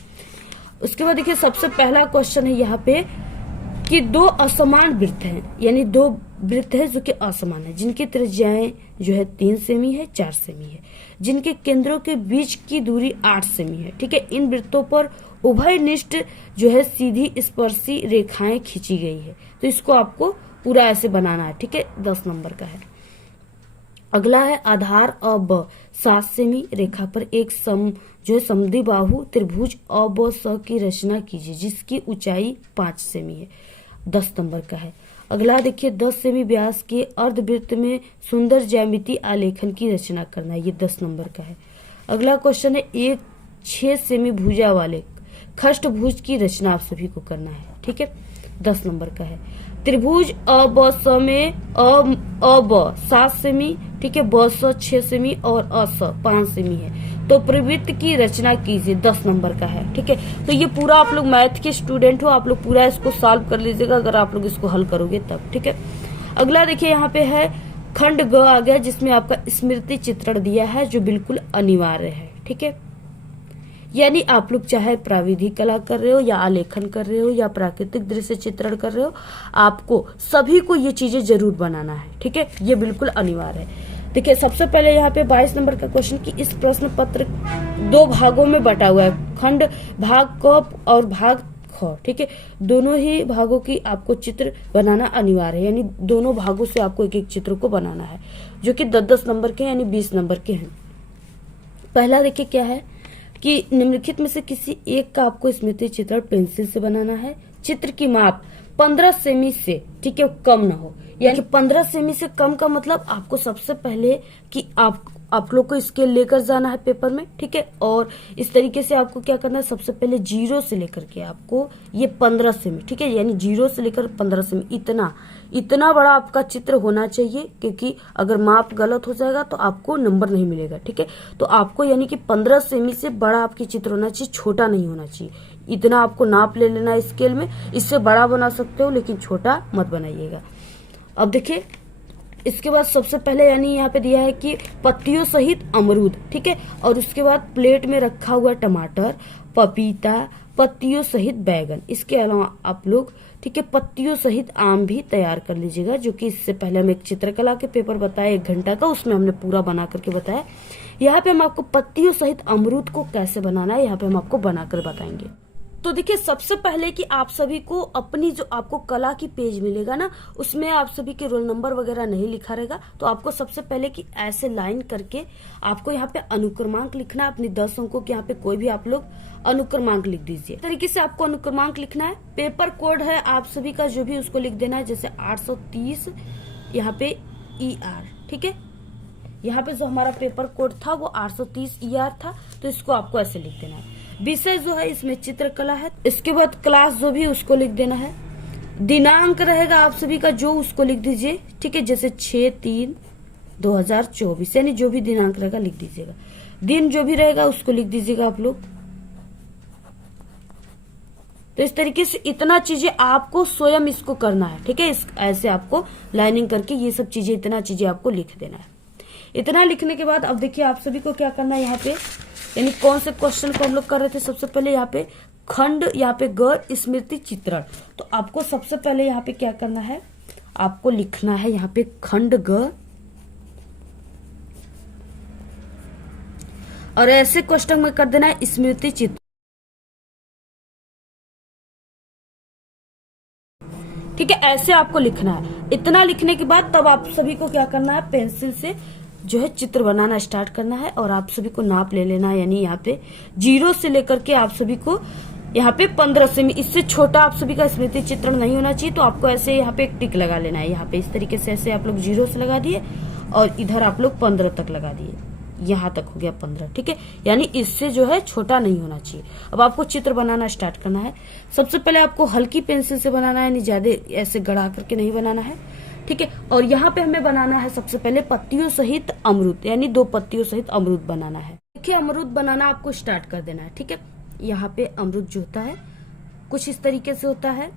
उसके बाद देखिए सबसे पहला क्वेश्चन है यहाँ पे कि दो असमान वृत्त हैं, यानी दो वृत्त है जो कि असमान है, जिनकी त्रिज्याएं जो है 3 सेमी है, 4 सेमी है, जिनके केंद्रों के बीच की दूरी 8 सेमी है, ठीक है। इन वृत्तों पर उभयनिष्ठ जो है सीधी स्पर्शी रेखाएं खींची गई है। तो इसको आपको पूरा ऐसे बनाना है, ठीक है। 10 नंबर का है। अगला है आधार अ ब 7 सेमी रेखा पर एक जो है समद्विबाहु त्रिभुज अ ब स की रचना कीजिए जिसकी ऊंचाई 5 सेमी है। 10 नंबर का है। अगला देखिए 10 सेमी व्यास के अर्धवृत्त में सुंदर ज्यामिति आलेखन की रचना करना है, ये 10 नंबर का है। अगला क्वेश्चन है एक 6 सेमी भुजा वाले खष्टभुज की रचना आप सभी को करना है, ठीक है। 10 नंबर का है। त्रिभुज अ ब स में अ ब 7 सेमी, ठीक है, ब स 6 सेमी और अ स 5 सेमी है। तो प्रवृत्त की रचना कीजिए, 10 नंबर का है, ठीक है। तो ये पूरा आप लोग मैथ के स्टूडेंट हो, आप लोग पूरा इसको सॉल्व कर लीजिएगा अगर आप लोग इसको हल करोगे तब, ठीक है। अगला देखिए यहाँ पे है खंड ग आ गया जिसमें आपका स्मृति चित्रण दिया है जो बिल्कुल अनिवार्य है, ठीक है। यानी आप लोग चाहे प्राविधिक कला कर रहे हो या आलेखन कर रहे हो या प्राकृतिक दृश्य चित्रण कर रहे हो, आपको सभी को ये चीजें जरूर बनाना है, ठीक है। ये बिल्कुल अनिवार्य है। देखिए सबसे पहले यहाँ पे 22 नंबर का क्वेश्चन कि इस प्रश्न पत्र 2 भागों में बटा हुआ है, खंड भाग क और भाग ख, ठीक है। दोनों ही भागों की आपको चित्र बनाना अनिवार्य है, यानी दोनों भागों से आपको एक एक चित्र को बनाना है जो कि 10-10 नंबर के यानी 20 नंबर के हैं। पहला देखिए क्या है कि निम्नलिखित में से किसी एक का आपको स्मृति चित्रण पेंसिल से बनाना है। चित्र की माप 15 सेमी से, ठीक है, कम ना हो। यानी 15 सेमी से कम का मतलब आपको सबसे पहले कि आप लोग को स्केल लेकर जाना है पेपर में, ठीक है। और इस तरीके से आपको क्या करना है, सबसे पहले 0 से लेकर के आपको ये 15 सेमी, ठीक है, यानी 0 से लेकर 15 सेमी इतना बड़ा आपका चित्र होना चाहिए, क्योंकि अगर माप गलत हो जाएगा तो आपको नंबर नहीं मिलेगा, ठीक है। तो आपको यानी कि 15 सेमी से बड़ा आपकी चित्र होना चाहिए, छोटा नहीं होना चाहिए। इतना आपको नाप ले लेना है स्केल में, इससे बड़ा बना सकते हो लेकिन छोटा मत बनाइएगा। अब देखिए इसके बाद सबसे पहले यानी यहाँ पे दिया है कि पत्तियों सहित अमरूद, ठीक है, और उसके बाद प्लेट में रखा हुआ टमाटर, पपीता, पत्तियों सहित बैगन। इसके अलावा आप लोग, ठीक है, पत्तियों सहित आम भी तैयार कर लीजिएगा, जो कि इससे पहले हम एक चित्रकला के पेपर बताया 1 घंटा का, उसमें हमने पूरा बना करके बताया। यहाँ पे हम आपको पत्तियों सहित अमरूद को कैसे बनाना है यहाँ पे हम आपको बनाकर बताएंगे। तो देखिए सबसे पहले कि आप सभी को अपनी जो आपको कला की पेज मिलेगा ना, उसमें आप सभी के रोल नंबर वगैरह नहीं लिखा रहेगा। तो आपको सबसे पहले कि ऐसे लाइन करके आपको यहाँ पे अनुक्रमांक लिखना है। अपनी 10 अंकों के यहाँ पे कोई भी आप लोग अनुक्रमांक लिख दीजिए। इस तरीके से आपको अनुक्रमांक लिखना है। पेपर कोड है आप सभी का जो भी उसको लिख देना है, जैसे 830 यहाँ पे ER, ठीक है। यहाँ पे जो हमारा पेपर कोड था वो 830 ER था, तो इसको आपको ऐसे लिख देना है। विषय जो है इसमें चित्रकला है। इसके बाद क्लास जो भी उसको लिख देना है। दिनांक रहेगा आप सभी का जो उसको लिख दीजिए, ठीक है, जैसे 6/3/2024, यानी जो भी दिनांक रहेगा लिख दीजिएगा। दिन जो भी रहेगा उसको लिख दीजिएगा आप लोग। तो इस तरीके से इतना चीजें आपको स्वयं इसको करना है, ठीक है। ऐसे आपको लाइनिंग करके ये सब चीजें, इतना चीजें आपको लिख देना है। इतना लिखने के बाद अब देखिए आप सभी को क्या करना है यहाँ पे, यानी कौन से क्वेश्चन को हम लोग कर रहे थे। सबसे पहले यहाँ पे खंड, यहाँ पे ग स्मृति चित्रण। तो आपको सबसे पहले यहाँ पे क्या करना है, आपको लिखना है यहाँ पे खंड ग, और ऐसे क्वेश्चन में कर देना है स्मृति चित्र, ठीक है। ऐसे आपको लिखना है। इतना लिखने के बाद तब आप सभी को क्या करना है, पेंसिल से जो है चित्र बनाना स्टार्ट करना है। और आप सभी को नाप ले लेना है, यानी यहाँ पे 0 से लेकर के आप सभी को यहाँ पे 15 सेमी, इससे छोटा आप सभी का स्मृति चित्र में नहीं होना चाहिए। तो आपको ऐसे यहाँ पे एक टिक लगा लेना है। यहाँ पे इस तरीके से ऐसे आप लोग 0 से लगा दिए और इधर आप लोग 15 तक लगा दिए। यहाँ तक हो गया 15, ठीक है। यानी इससे जो है छोटा नहीं होना चाहिए। अब आपको चित्र बनाना स्टार्ट करना है। सबसे पहले आपको हल्की पेंसिल से बनाना है, यानी ज्यादा ऐसे गड़ा करके नहीं बनाना है, ठीक है। और यहाँ पे हमें बनाना है सबसे पहले पत्तियों सहित अमरूद, यानी 2 पत्तियों सहित अमरूद बनाना है। देखिए अमरूद बनाना आपको स्टार्ट कर देना है, ठीक है। यहाँ पे अमरूद जो होता है कुछ इस तरीके से होता है।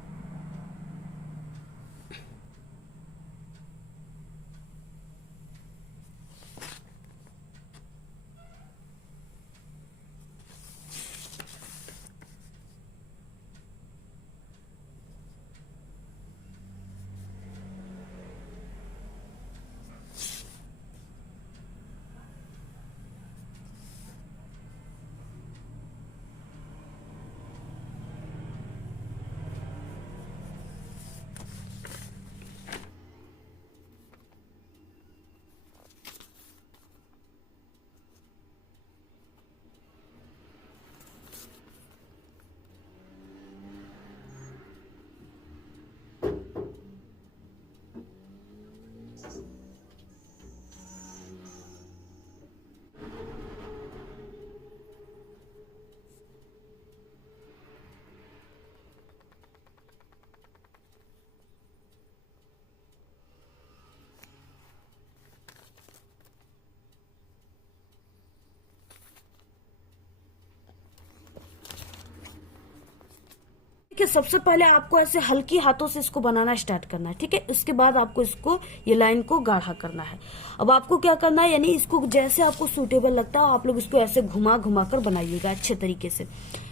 ठीक है, सबसे पहले आपको ऐसे हल्की हाथों से इसको बनाना स्टार्ट करना है, ठीक है। उसके बाद आपको इसको ये लाइन को गाढ़ा करना है। अब आपको क्या करना है, यानी इसको जैसे आपको सूटेबल लगता है आप लोग इसको ऐसे घुमा घुमा कर बनाइएगा अच्छे तरीके से।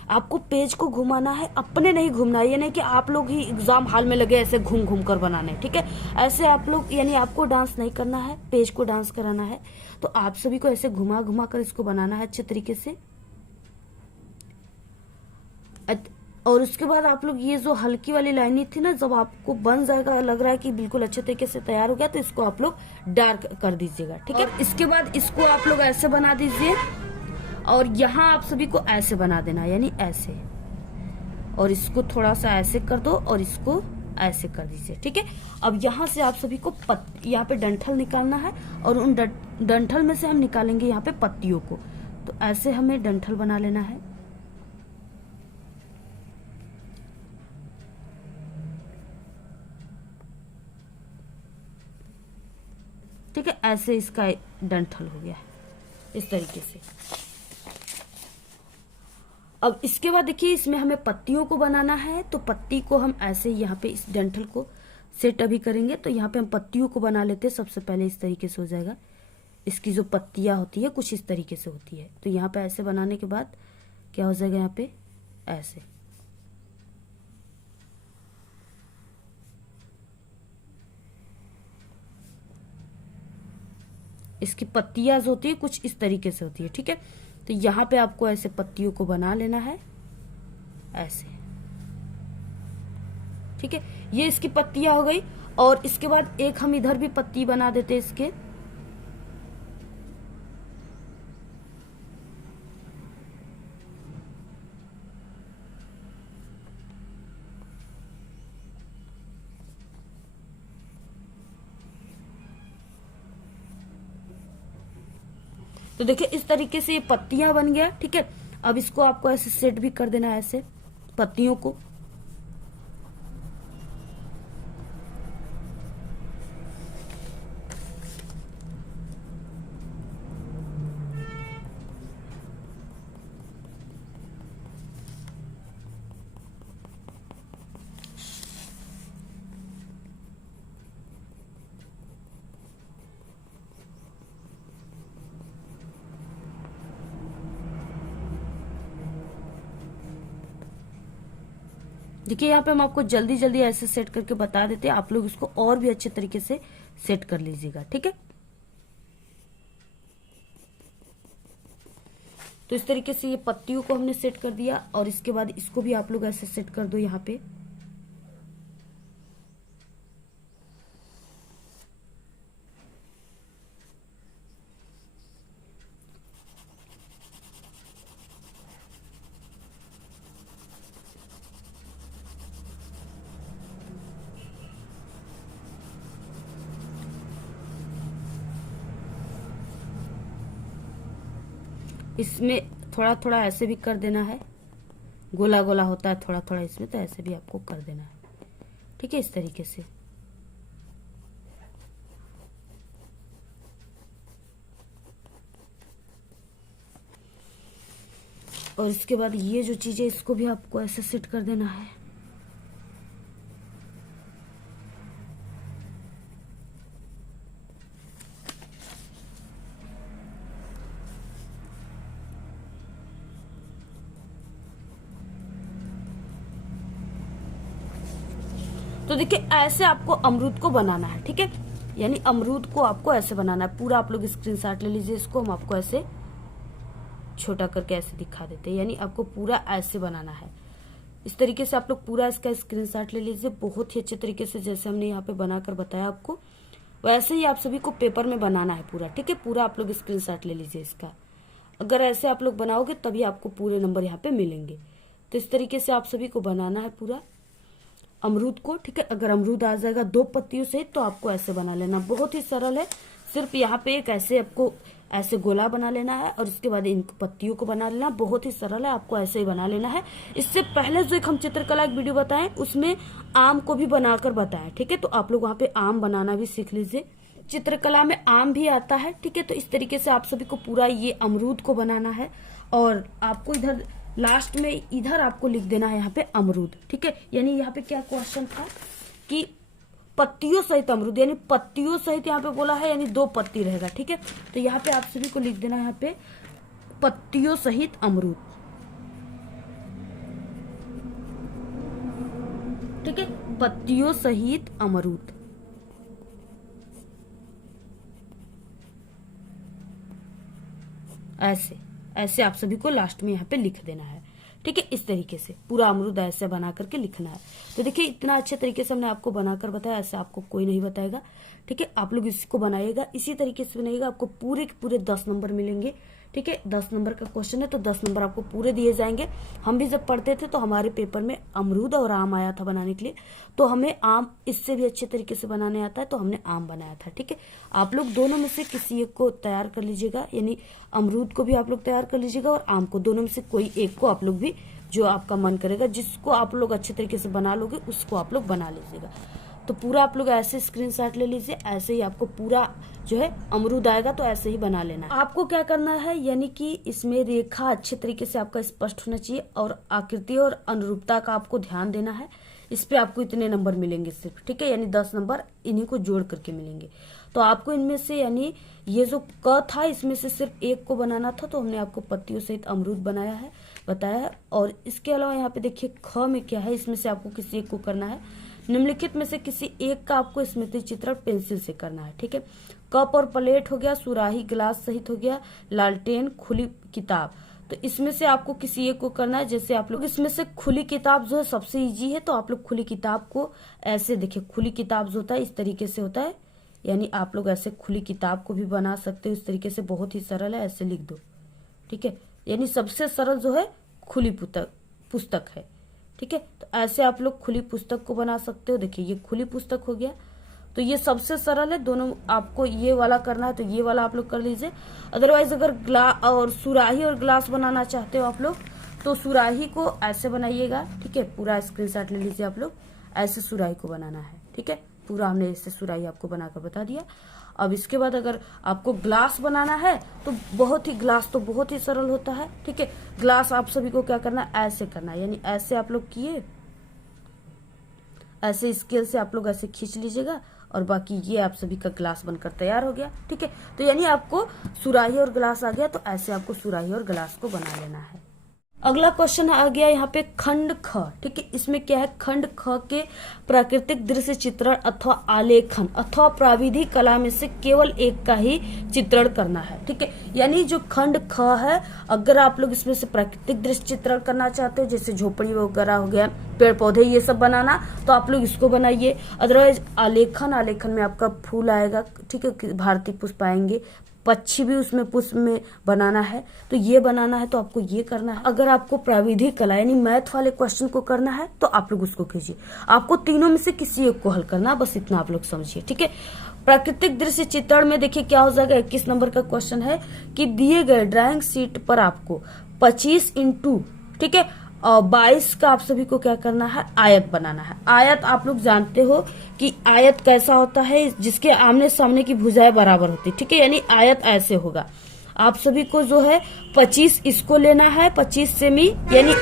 आपको पेज को घुमाना है, अपने नहीं घूमना है, यानी कि आप लोग ही एग्जाम हॉल में लगे ऐसे घूम घूम कर बनाने, ठीक है। ऐसे आप लोग, यानी आपको डांस नहीं करना है, पेज को डांस कराना है। तो आप सभी को ऐसे घुमा घुमा कर इसको बनाना है अच्छे तरीके से। और उसके बाद आप लोग ये जो हल्की वाली लाइनिंग थी ना, जब आपको बन जाएगा, लग रहा है कि बिल्कुल अच्छे तरीके से तैयार हो गया, तो इसको आप लोग डार्क कर दीजिएगा, ठीक है। इसके बाद इसको आप लोग ऐसे बना दीजिए और यहाँ आप सभी को ऐसे बना देना, यानी ऐसे। और इसको थोड़ा सा ऐसे कर दो और इसको ऐसे कर दीजिए, ठीक है। अब यहाँ से आप सभी को यहाँ पे डंठल निकालना है और उन डंठल में से हम निकालेंगे यहाँ पे पत्तियों को। तो ऐसे हमें डंठल बना लेना है। ठीक है, ऐसे इसका डंठल हो गया इस तरीके से। अब इसके बाद देखिए इसमें हमें पत्तियों को बनाना है। तो पत्ती को हम ऐसे यहाँ पे इस डंठल को सेट अभी करेंगे। तो यहाँ पे हम पत्तियों को बना लेते हैं। सबसे पहले इस तरीके से हो जाएगा। इसकी जो पत्तियां होती है कुछ इस तरीके से होती है। तो यहाँ पे ऐसे बनाने के बाद क्या हो जाएगा, यहाँ पे ऐसे। इसकी पत्तियां जो होती है कुछ इस तरीके से होती है, ठीक है। तो यहाँ पे आपको ऐसे पत्तियों को बना लेना है ऐसे, ठीक है। ये इसकी पत्तियां हो गई। और इसके बाद एक हम इधर भी पत्ती बना देते हैं इसके। तो देखिए इस तरीके से ये पत्तियां बन गया, ठीक है। अब इसको आपको ऐसे सेट भी कर देना है, ऐसे पत्तियों को। देखिए यहाँ पे हम आपको जल्दी जल्दी ऐसे सेट करके बता देते हैं। आप लोग इसको और भी अच्छे तरीके से सेट कर लीजिएगा, ठीक है। तो इस तरीके से ये पत्तियों को हमने सेट कर दिया। और इसके बाद इसको भी आप लोग ऐसे सेट कर दो यहाँ पे। इसमें थोड़ा थोड़ा ऐसे भी कर देना है, गोला गोला होता है थोड़ा थोड़ा इसमें, तो ऐसे भी आपको कर देना है। ठीक है, इस तरीके से। और इसके बाद ये जो चीज है इसको भी आपको ऐसे सेट कर देना है। तो देखिए ऐसे आपको अमरूद को बनाना है। ठीक है, यानी अमरूद को आपको ऐसे बनाना है पूरा। आप लोग स्क्रीनशॉट ले लीजिए, इसको हम आपको ऐसे छोटा करके ऐसे दिखा देते हैं, यानी आपको पूरा ऐसे बनाना है। इस तरीके से आप लोग पूरा इसका स्क्रीनशॉट ले लीजिए, बहुत ही अच्छे तरीके से जैसे हमने यहाँ पे बनाकर बताया आपको, वैसे ही आप सभी को पेपर में बनाना है पूरा। ठीक है, पूरा आप लोग स्क्रीनशॉट ले लीजिए इसका। अगर ऐसे आप लोग बनाओगे तभी आपको पूरे नंबर यहाँ पे मिलेंगे। तो इस तरीके से आप सभी को बनाना है पूरा अमरूद को। ठीक है, अगर अमरूद आ जाएगा 2 पत्तियों से तो आपको ऐसे बना लेना, बहुत ही सरल है। सिर्फ यहाँ पे एक ऐसे आपको ऐसे गोला बना लेना है और इसके बाद इन पत्तियों को बना लेना, बहुत ही सरल है, आपको ऐसे ही बना लेना है। इससे पहले जो एक हम चित्रकला एक वीडियो बताएं उसमें आम को भी बनाकर बताएं। ठीक है, तो आप लोग वहाँ पे आम बनाना भी सीख लीजिए, चित्रकला में आम भी आता है। ठीक है, तो इस तरीके से आप सभी को पूरा ये अमरूद को बनाना है और आपको इधर लास्ट में इधर आपको लिख देना है यहाँ पे अमरूद। ठीक है, यानी यहाँ पे क्या क्वेश्चन था कि पत्तियों सहित अमरूद, यानी पत्तियों सहित यहाँ पे बोला है, यानी 2 पत्ती रहेगा। ठीक है, तो यहाँ पे आप सभी को लिख देना है यहाँ पे पत्तियों सहित अमरूद। ठीक है, पत्तियों सहित अमरूद। ऐसे ऐसे आप सभी को लास्ट में यहाँ पे लिख देना है। ठीक है, इस तरीके से पूरा अमरूद ऐसे बना करके लिखना है। तो देखिए इतना अच्छे तरीके से हमने आपको बनाकर बताया, ऐसे आपको कोई नहीं बताएगा। ठीक है, आप लोग इसको बनाइएगा, इसी तरीके से बनाइएगा, आपको पूरे के पूरे 10 नंबर मिलेंगे। ठीक है, 10 नंबर का क्वेश्चन है तो 10 नंबर आपको पूरे दिए जाएंगे। हम भी जब पढ़ते थे तो हमारे पेपर में अमरूद और आम आया था बनाने के लिए, तो हमें आम इससे भी अच्छे तरीके से बनाने आता है, तो हमने आम बनाया था। ठीक है, आप लोग दोनों में से किसी एक को तैयार कर लीजिएगा, यानी अमरूद को भी आप लोग तैयार कर लीजिएगा और आम को, दोनों में से कोई एक को आप लोग भी, जो आपका मन करेगा, जिसको आप लोग अच्छे तरीके से बना लोगे उसको आप लोग बना लीजिएगा। तो पूरा आप लोग ऐसे स्क्रीनशॉट ले लीजिए, ऐसे ही आपको पूरा जो है अमरूद आएगा तो ऐसे ही बना लेना है। आपको क्या करना है, यानी कि इसमें रेखा अच्छे तरीके से आपका स्पष्ट होना चाहिए और आकृति और अनुरूपता का आपको ध्यान देना है। इस पे आपको इतने नंबर मिलेंगे सिर्फ। ठीक है, यानी 10 नंबर इन्हीं को जोड़ करके मिलेंगे। तो आपको इनमें से, यानी ये जो क था इसमें से सिर्फ एक को बनाना था, तो हमने आपको पत्तियों सहित अमरूद बनाया है, बताया है। और इसके अलावा यहाँ पे देखिए ख में क्या है, इसमें से आपको किसी एक को करना है। निम्नलिखित में से किसी एक का आपको स्मृति चित्रण पेंसिल से करना है। ठीक है, कप और प्लेट हो गया, सुराही गिलास सहित हो गया, लालटेन, खुली किताब। तो इसमें से आपको किसी एक को करना है। जैसे आप लोग इसमें से खुली किताब जो है सबसे इजी है, तो आप लोग खुली किताब को ऐसे देखिए, खुली किताब जो होता है इस तरीके से होता है, यानी आप लोग ऐसे खुली किताब को भी बना सकते हो इस तरीके से, बहुत ही सरल है, ऐसे लिख दो। ठीक है, यानी सबसे सरल जो है खुली पुस्तक है। ठीक है, तो ऐसे आप लोग खुली पुस्तक को बना सकते हो। देखिए ये खुली पुस्तक हो गया, तो ये सबसे सरल है। दोनों आपको ये वाला करना है तो ये वाला आप लोग कर लीजिए। अदरवाइज अगर और सुराही और ग्लास बनाना चाहते हो आप लोग, तो सुराही को ऐसे बनाइएगा। ठीक है, पूरा स्क्रीनशॉट ले लीजिए आप लोग, ऐसे सुराही को बनाना है। ठीक है, पूरा हमने इससे सुराही आपको बनाकर बता दिया। अब इसके बाद अगर आपको ग्लास बनाना है तो ग्लास तो बहुत ही सरल होता है। ठीक है, ग्लास आप सभी को क्या करना है, ऐसे करना है, यानी ऐसे आप लोग किए, ऐसे स्केल से आप लोग ऐसे खींच लीजिएगा और बाकी ये आप सभी का ग्लास बनकर तैयार हो गया। ठीक है, तो यानी आपको सुराही और ग्लास आ गया, तो ऐसे आपको सुराही और ग्लास को बना लेना है। अगला क्वेश्चन आ गया यहाँ पे खंड ख। ठीक है, इसमें क्या है, खंड ख के प्राकृतिक दृश्य चित्रण अथवा आलेखन अथवा प्राविधिक कला में से केवल एक का ही चित्रण करना है। ठीक है, यानी जो खंड ख है, अगर आप लोग इसमें से प्राकृतिक दृश्य चित्रण करना चाहते हो, जैसे झोपड़ी वगैरह हो गया, पेड़ पौधे ये सब बनाना, तो आप लोग इसको बनाइए। अदरवाइज आलेखन में आपका फूल आएगा। ठीक है, भारतीय पुष्प आएंगे, पक्षी भी उसमें पुष्प में बनाना है, तो ये बनाना है, तो आपको ये करना है। अगर आपको प्राविधिक कला यानी मैथ वाले क्वेश्चन को करना है तो आप लोग उसको कीजिए। आपको तीनों में से किसी एक को हल करना, बस इतना आप लोग समझिए। ठीक है, प्राकृतिक दृश्य चित्रण में देखिए क्या हो जाएगा, 21 नंबर का क्वेश्चन है कि दिए गए ड्राइंग शीट पर आपको 25 इंटू, ठीक है, और 22 का आप सभी को क्या करना है, आयत बनाना है। आयत आप लोग जानते हो कि आयत कैसा होता है, जिसके आमने सामने की भुजाएं बराबर होती, ठीक है, यानी आयत ऐसे होगा। आप सभी को जो है 25 इसको लेना है, 25 सेमी, यानी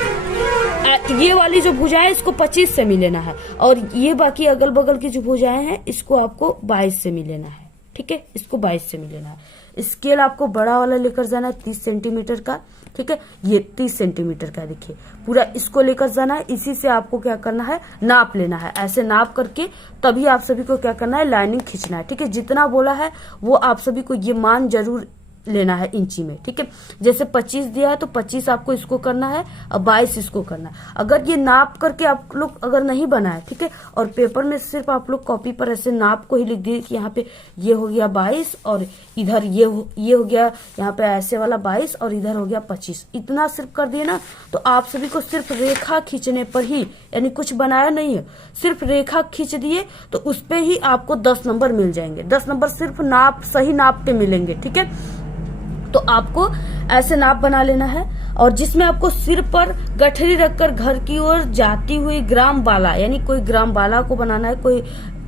ये वाली जो भुजा है इसको 25 सेमी लेना है, और ये बाकी अगल बगल की जो भुजाएं हैं इसको आपको 22 सेमी लेना है, ठीक है, इसको 22 सेमी लेना है। स्केल आपको बड़ा वाला लेकर जाना है 30 सेंटीमीटर का, ठीक है, ये 30 सेंटीमीटर का देखिए पूरा इसको लेकर जाना है। इसी से आपको क्या करना है, नाप लेना है, ऐसे नाप करके तभी आप सभी को क्या करना है, लाइनिंग खींचना है, ठीक है। जितना बोला है वो आप सभी को ये मान जरूर लेना है इंची में, ठीक है। जैसे 25 दिया है तो 25 आपको इसको करना है और 22 इसको करना है। अगर ये नाप करके आप लोग अगर नहीं बनाए, ठीक है, और पेपर में सिर्फ आप लोग कॉपी पर ऐसे नाप को ही लिख दिए कि यहाँ पे ये हो गया 22 और इधर ये हो गया यहाँ पे ऐसे वाला 22 और इधर हो गया 25, इतना सिर्फ कर दिए ना, तो आप सभी को सिर्फ रेखा खींचने पर ही, यानी कुछ बनाया नहीं है, सिर्फ रेखा खींच दिए तो उस पे ही आपको 10 नंबर मिल जाएंगे। 10 नंबर सिर्फ नाप, सही नाप पे मिलेंगे, ठीक है। तो आपको ऐसे नाप बना लेना है, और जिसमें आपको सिर पर गठरी रखकर घर की ओर जाती हुई ग्राम बाला, यानी कोई ग्राम बाला को बनाना है, कोई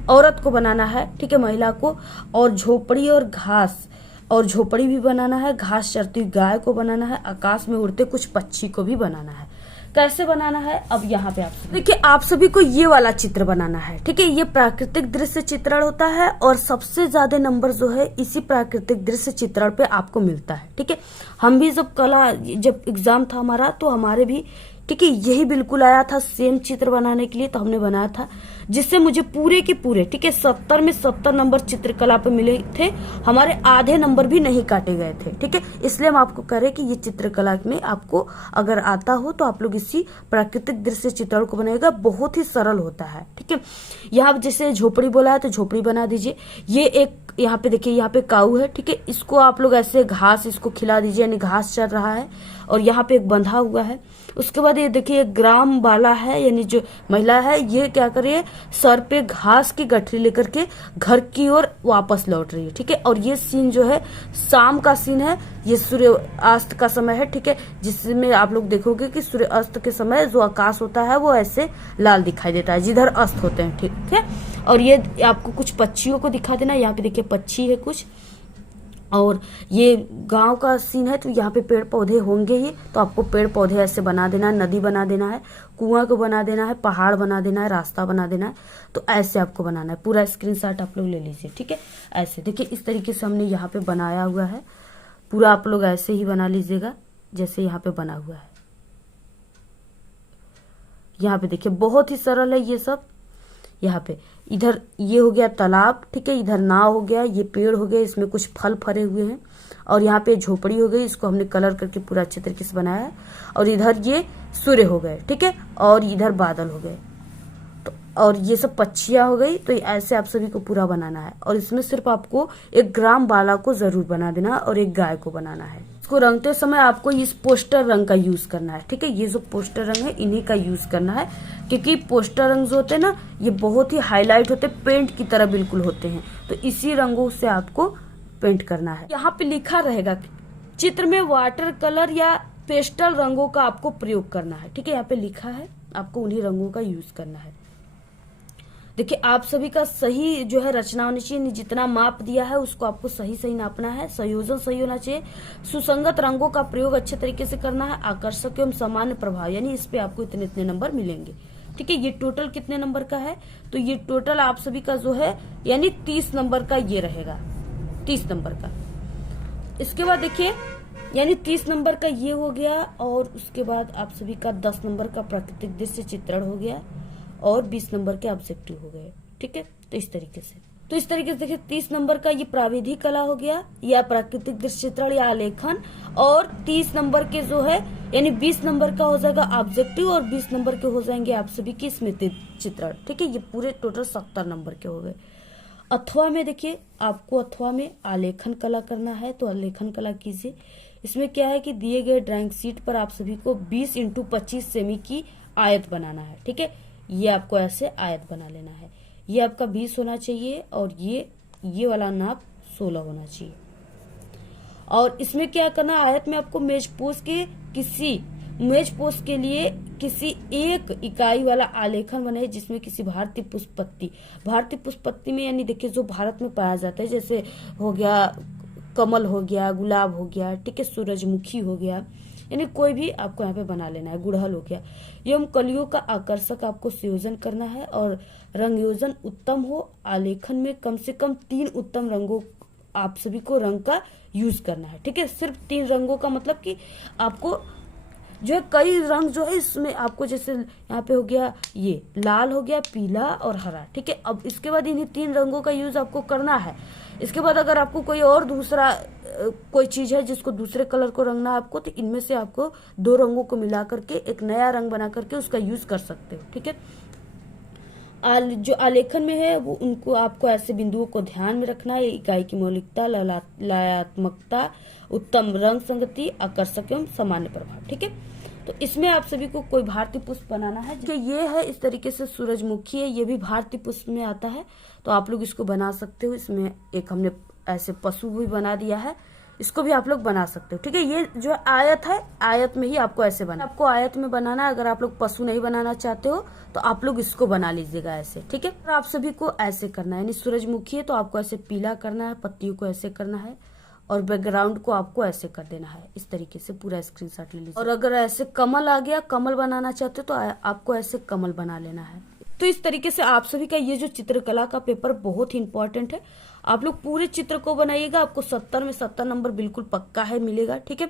औरत को बनाना है, ठीक है, महिला को, और झोपड़ी और घास, और झोपड़ी भी बनाना है, घास चरती हुई गाय को बनाना है, आकाश में उड़ते कुछ पक्षी को भी बनाना है। कैसे बनाना है, अब यहाँ पे आप देखिए, आप सभी को ये वाला चित्र बनाना है, ठीक है। ये प्राकृतिक दृश्य चित्रण होता है और सबसे ज्यादा नंबर जो है इसी प्राकृतिक दृश्य चित्रण पे आपको मिलता है, ठीक है। हम भी जब एग्जाम था हमारा तो हमारे भी, ठीक है, यही बिल्कुल आया था सेम चित्र बनाने के लिए, तो हमने बनाया था, जिससे मुझे पूरे के पूरे, ठीक है, 70 में 70 नंबर चित्रकला पे मिले थे। हमारे आधे नंबर भी नहीं काटे गए थे, ठीक है। इसलिए हम आपको कह रहे हैं कि ये चित्रकला में आपको अगर आता हो तो आप लोग इसी प्राकृतिक दृश्य चित्रण को बनाएगा, बहुत ही सरल होता है, ठीक है। यहाँ जैसे झोपड़ी बोला है तो झोपड़ी बना दीजिए। ये एक यहाँ पे देखिए, यहाँ पे काऊ है, ठीक है, इसको आप लोग ऐसे घास इसको खिला दीजिए, यानी घास चल रहा है, और यहाँ पे एक बंधा हुआ है। उसके बाद ये देखिए ग्राम बाला है, यानी जो महिला है ये क्या कर रही है, सर पे घास की गठरी लेकर के घर की ओर वापस लौट रही है, ठीक है। और ये सीन जो है शाम का सीन है, ये सूर्य अस्त का समय है, ठीक है, जिसमें आप लोग देखोगे कि सूर्य अस्त के समय जो आकाश होता है वो ऐसे लाल दिखाई देता है जिधर अस्त होते हैं, ठीक है। और ये आपको कुछ पक्षियों को दिखा देना, यहाँ पे देखिए पक्षी है कुछ, और ये गांव का सीन है तो यहाँ पे पेड़ पौधे होंगे ही, तो आपको पेड़ पौधे ऐसे बना देना है, नदी बना देना है, कुआं को बना देना है, पहाड़ बना देना है, रास्ता बना देना है, तो ऐसे आपको बनाना है। पूरा स्क्रीनशॉट आप लोग ले लीजिए, ठीक है। ऐसे देखिए इस तरीके से हमने यहाँ पे बनाया हुआ है, पूरा आप लोग ऐसे ही बना लीजिएगा जैसे यहाँ पे बना हुआ है। यहाँ पे देखिए बहुत ही सरल है ये सब। यहाँ पे इधर ये हो गया तालाब, ठीक है, इधर नाव हो गया, ये पेड़ हो गया, इसमें कुछ फल फरे हुए हैं, और यहाँ पे झोपड़ी हो गई, इसको हमने कलर करके पूरा अच्छे तरीके से बनाया है, और इधर ये सूर्य हो गए, ठीक है, और इधर बादल हो गए, तो और ये सब पक्षियां हो गई। तो ऐसे आप सभी को पूरा बनाना है, और इसमें सिर्फ आपको एक ग्राम बाला को जरूर बना देना और एक गाय को बनाना है। इसको रंगते समय आपको इस पोस्टर रंग का यूज करना है, ठीक है, ये जो पोस्टर रंग है इन्हीं का यूज करना है, क्योंकि पोस्टर रंग जो होते हैं ना ये बहुत ही हाईलाइट होते हैं, पेंट की तरह बिल्कुल होते हैं, तो इसी रंगों से आपको पेंट करना है। यहाँ पे लिखा रहेगा चित्र में वाटर कलर या पेस्टल रंगों का आपको प्रयोग करना है, ठीक है, यहाँ पे लिखा है आपको उन्हीं रंगों का यूज करना है। देखिए आप सभी का सही जो है रचना होनी चाहिए, जितना माप दिया है उसको आपको सही सही नापना है, संयोजन सही होना चाहिए, सुसंगत रंगों का प्रयोग अच्छे तरीके से करना है, आकर्षक एवं सामान्य प्रभाव, यानी इस पे आपको इतने इतने नंबर मिलेंगे, ठीक है। ये टोटल कितने नंबर का है, तो ये टोटल आप सभी का जो है यानी 30 नंबर का ये रहेगा, 30 नंबर का। इसके बाद देखिए यानी 30 नंबर का ये हो गया, और उसके बाद आप सभी का 10 नंबर का प्राकृतिक दृश्य चित्रण हो गया, और 20 नंबर के ऑब्जेक्टिव हो गए, ठीक है। तो इस तरीके से देखिए 30 नंबर का ये प्राविधिक कला हो गया या प्राकृतिक दृश्य चित्रण या आलेखन, और 30 नंबर के जो है यानी 20 नंबर का हो जाएगा ऑब्जेक्टिव, और 20 नंबर के हो जाएंगे आप सभी की स्मृति चित्रण, ठीक है। ये पूरे टोटल 70 नंबर के हो गए। अथवा में देखिए आपको अथवा में आलेखन कला करना है, तो आलेखन कला कीजिए। इसमें क्या है कि दिए गए ड्राइंग शीट पर आप सभी को 20 × 25 सेमी की आयत बनाना है, ठीक है। ये आपको ऐसे आयत बना लेना है, ये आपका 20 होना चाहिए और ये ये वाला नाप 16 होना चाहिए। और इसमें क्या करना, आयत में आपको मेज पोस्ट के लिए किसी एक इकाई वाला आलेखन बने जिसमें किसी भारतीय पुष्पपत्ति में, यानी देखिए जो भारत में पाया जाता है, जैसे हो गया कमल, हो गया गुलाब, हो गया ठीक है, सूरजमुखी हो गया, यानी कोई भी आपको यहाँ पे बना लेना है, गुड़हल हो गया। एवं कलियों का आकर्षक आपको संयोजन करना है और रंग योजन उत्तम हो। आलेखन में कम से कम 3 उत्तम रंगों आप सभी को रंग का यूज करना है, ठीक है। सिर्फ 3 रंगों का मतलब कि आपको जो है कई रंग जो है इसमें आपको, जैसे यहाँ पे हो गया ये लाल, हो गया पीला और हरा, ठीक है। अब इसके बाद इन्हीं 3 रंगों का यूज आपको करना है। इसके बाद अगर आपको कोई और दूसरा कोई चीज है जिसको दूसरे कलर को रंगना है आपको, तो इनमें से आपको 2 रंगों को मिला करके एक नया रंग बना करके उसका यूज कर सकते हो, ठीक है। जो आलेखन में है वो उनको आपको ऐसे बिंदुओं को ध्यान में रखना है, इकाई की मौलिकता, लयात्मकता, उत्तम रंग संगति, आकर्षक एवं सामान्य प्रभाव, ठीक है। तो इसमें आप सभी को कोई भारतीय पुष्प बनाना है। ये है इस तरीके से सूरजमुखी है, ये भी भारतीय पुष्प में आता है, तो आप लोग इसको बना सकते हो। इसमें एक हमने ऐसे पशु भी बना दिया है, इसको भी आप लोग बना सकते हो, ठीक है। ये जो आयत है, आयत में ही आपको ऐसे बना, आपको आयत में बनाना है। अगर आप लोग पशु नहीं बनाना चाहते हो तो आप लोग इसको बना लीजिएगा ऐसे, ठीक है। तो आप सभी को ऐसे करना है, यानी सूरजमुखी है तो आपको ऐसे पीला करना है, पत्तियों को ऐसे करना है और बैकग्राउंड को आपको ऐसे कर देना है। इस तरीके से पूरा स्क्रीनशॉट ले लीजिए। और अगर ऐसे कमल आ गया, कमल बनाना चाहते हो तो आपको ऐसे कमल बना लेना है। तो इस तरीके से आप सभी का ये जो चित्रकला का पेपर बहुत ही इंपॉर्टेंट है। आप लोग पूरे चित्र को बनाइएगा, आपको 70 में 70 नंबर बिल्कुल पक्का है मिलेगा, ठीक है।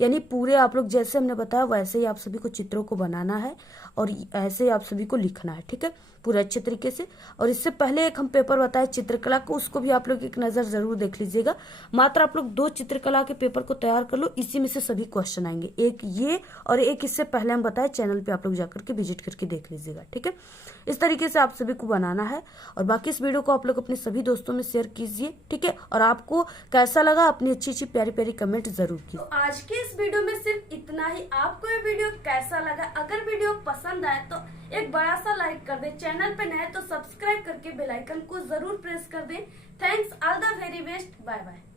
यानी पूरे आप लोग जैसे हमने बताया वैसे ही आप सभी को चित्रों को बनाना है और ऐसे ही आप सभी को लिखना है, ठीक है, पूरे अच्छे तरीके से। और इससे पहले एक हम पेपर बताए चित्रकला को, उसको भी आप लोग एक नजर जरूर देख लीजिएगा। मात्र आप लोग 2 चित्रकला के पेपर को तैयार कर लो, इसी में से सभी क्वेश्चन आएंगे, एक ये और एक इससे पहले हम बताए, चैनल पे आप लोग जाकर के विजिट करके देख लीजिएगा, ठीक है। इस तरीके से आप सभी को बनाना है और बाकी इस वीडियो को आप लोग अपने सभी दोस्तों में शेयर कीजिए, ठीक है। और आपको कैसा लगा अपनी अच्छी प्यारी प्यारी कमेंट जरूर कीजिए। तो आज के इस वीडियो में सिर्फ इतना ही। आपको ये वीडियो कैसा लगा? अगर वीडियो पसंद आए तो एक बड़ा सा लाइक कर दें, चैनल पे नए तो सब्सक्राइब करके बेल आइकन को जरूर प्रेस कर दें। Thanks, all the very best, bye bye.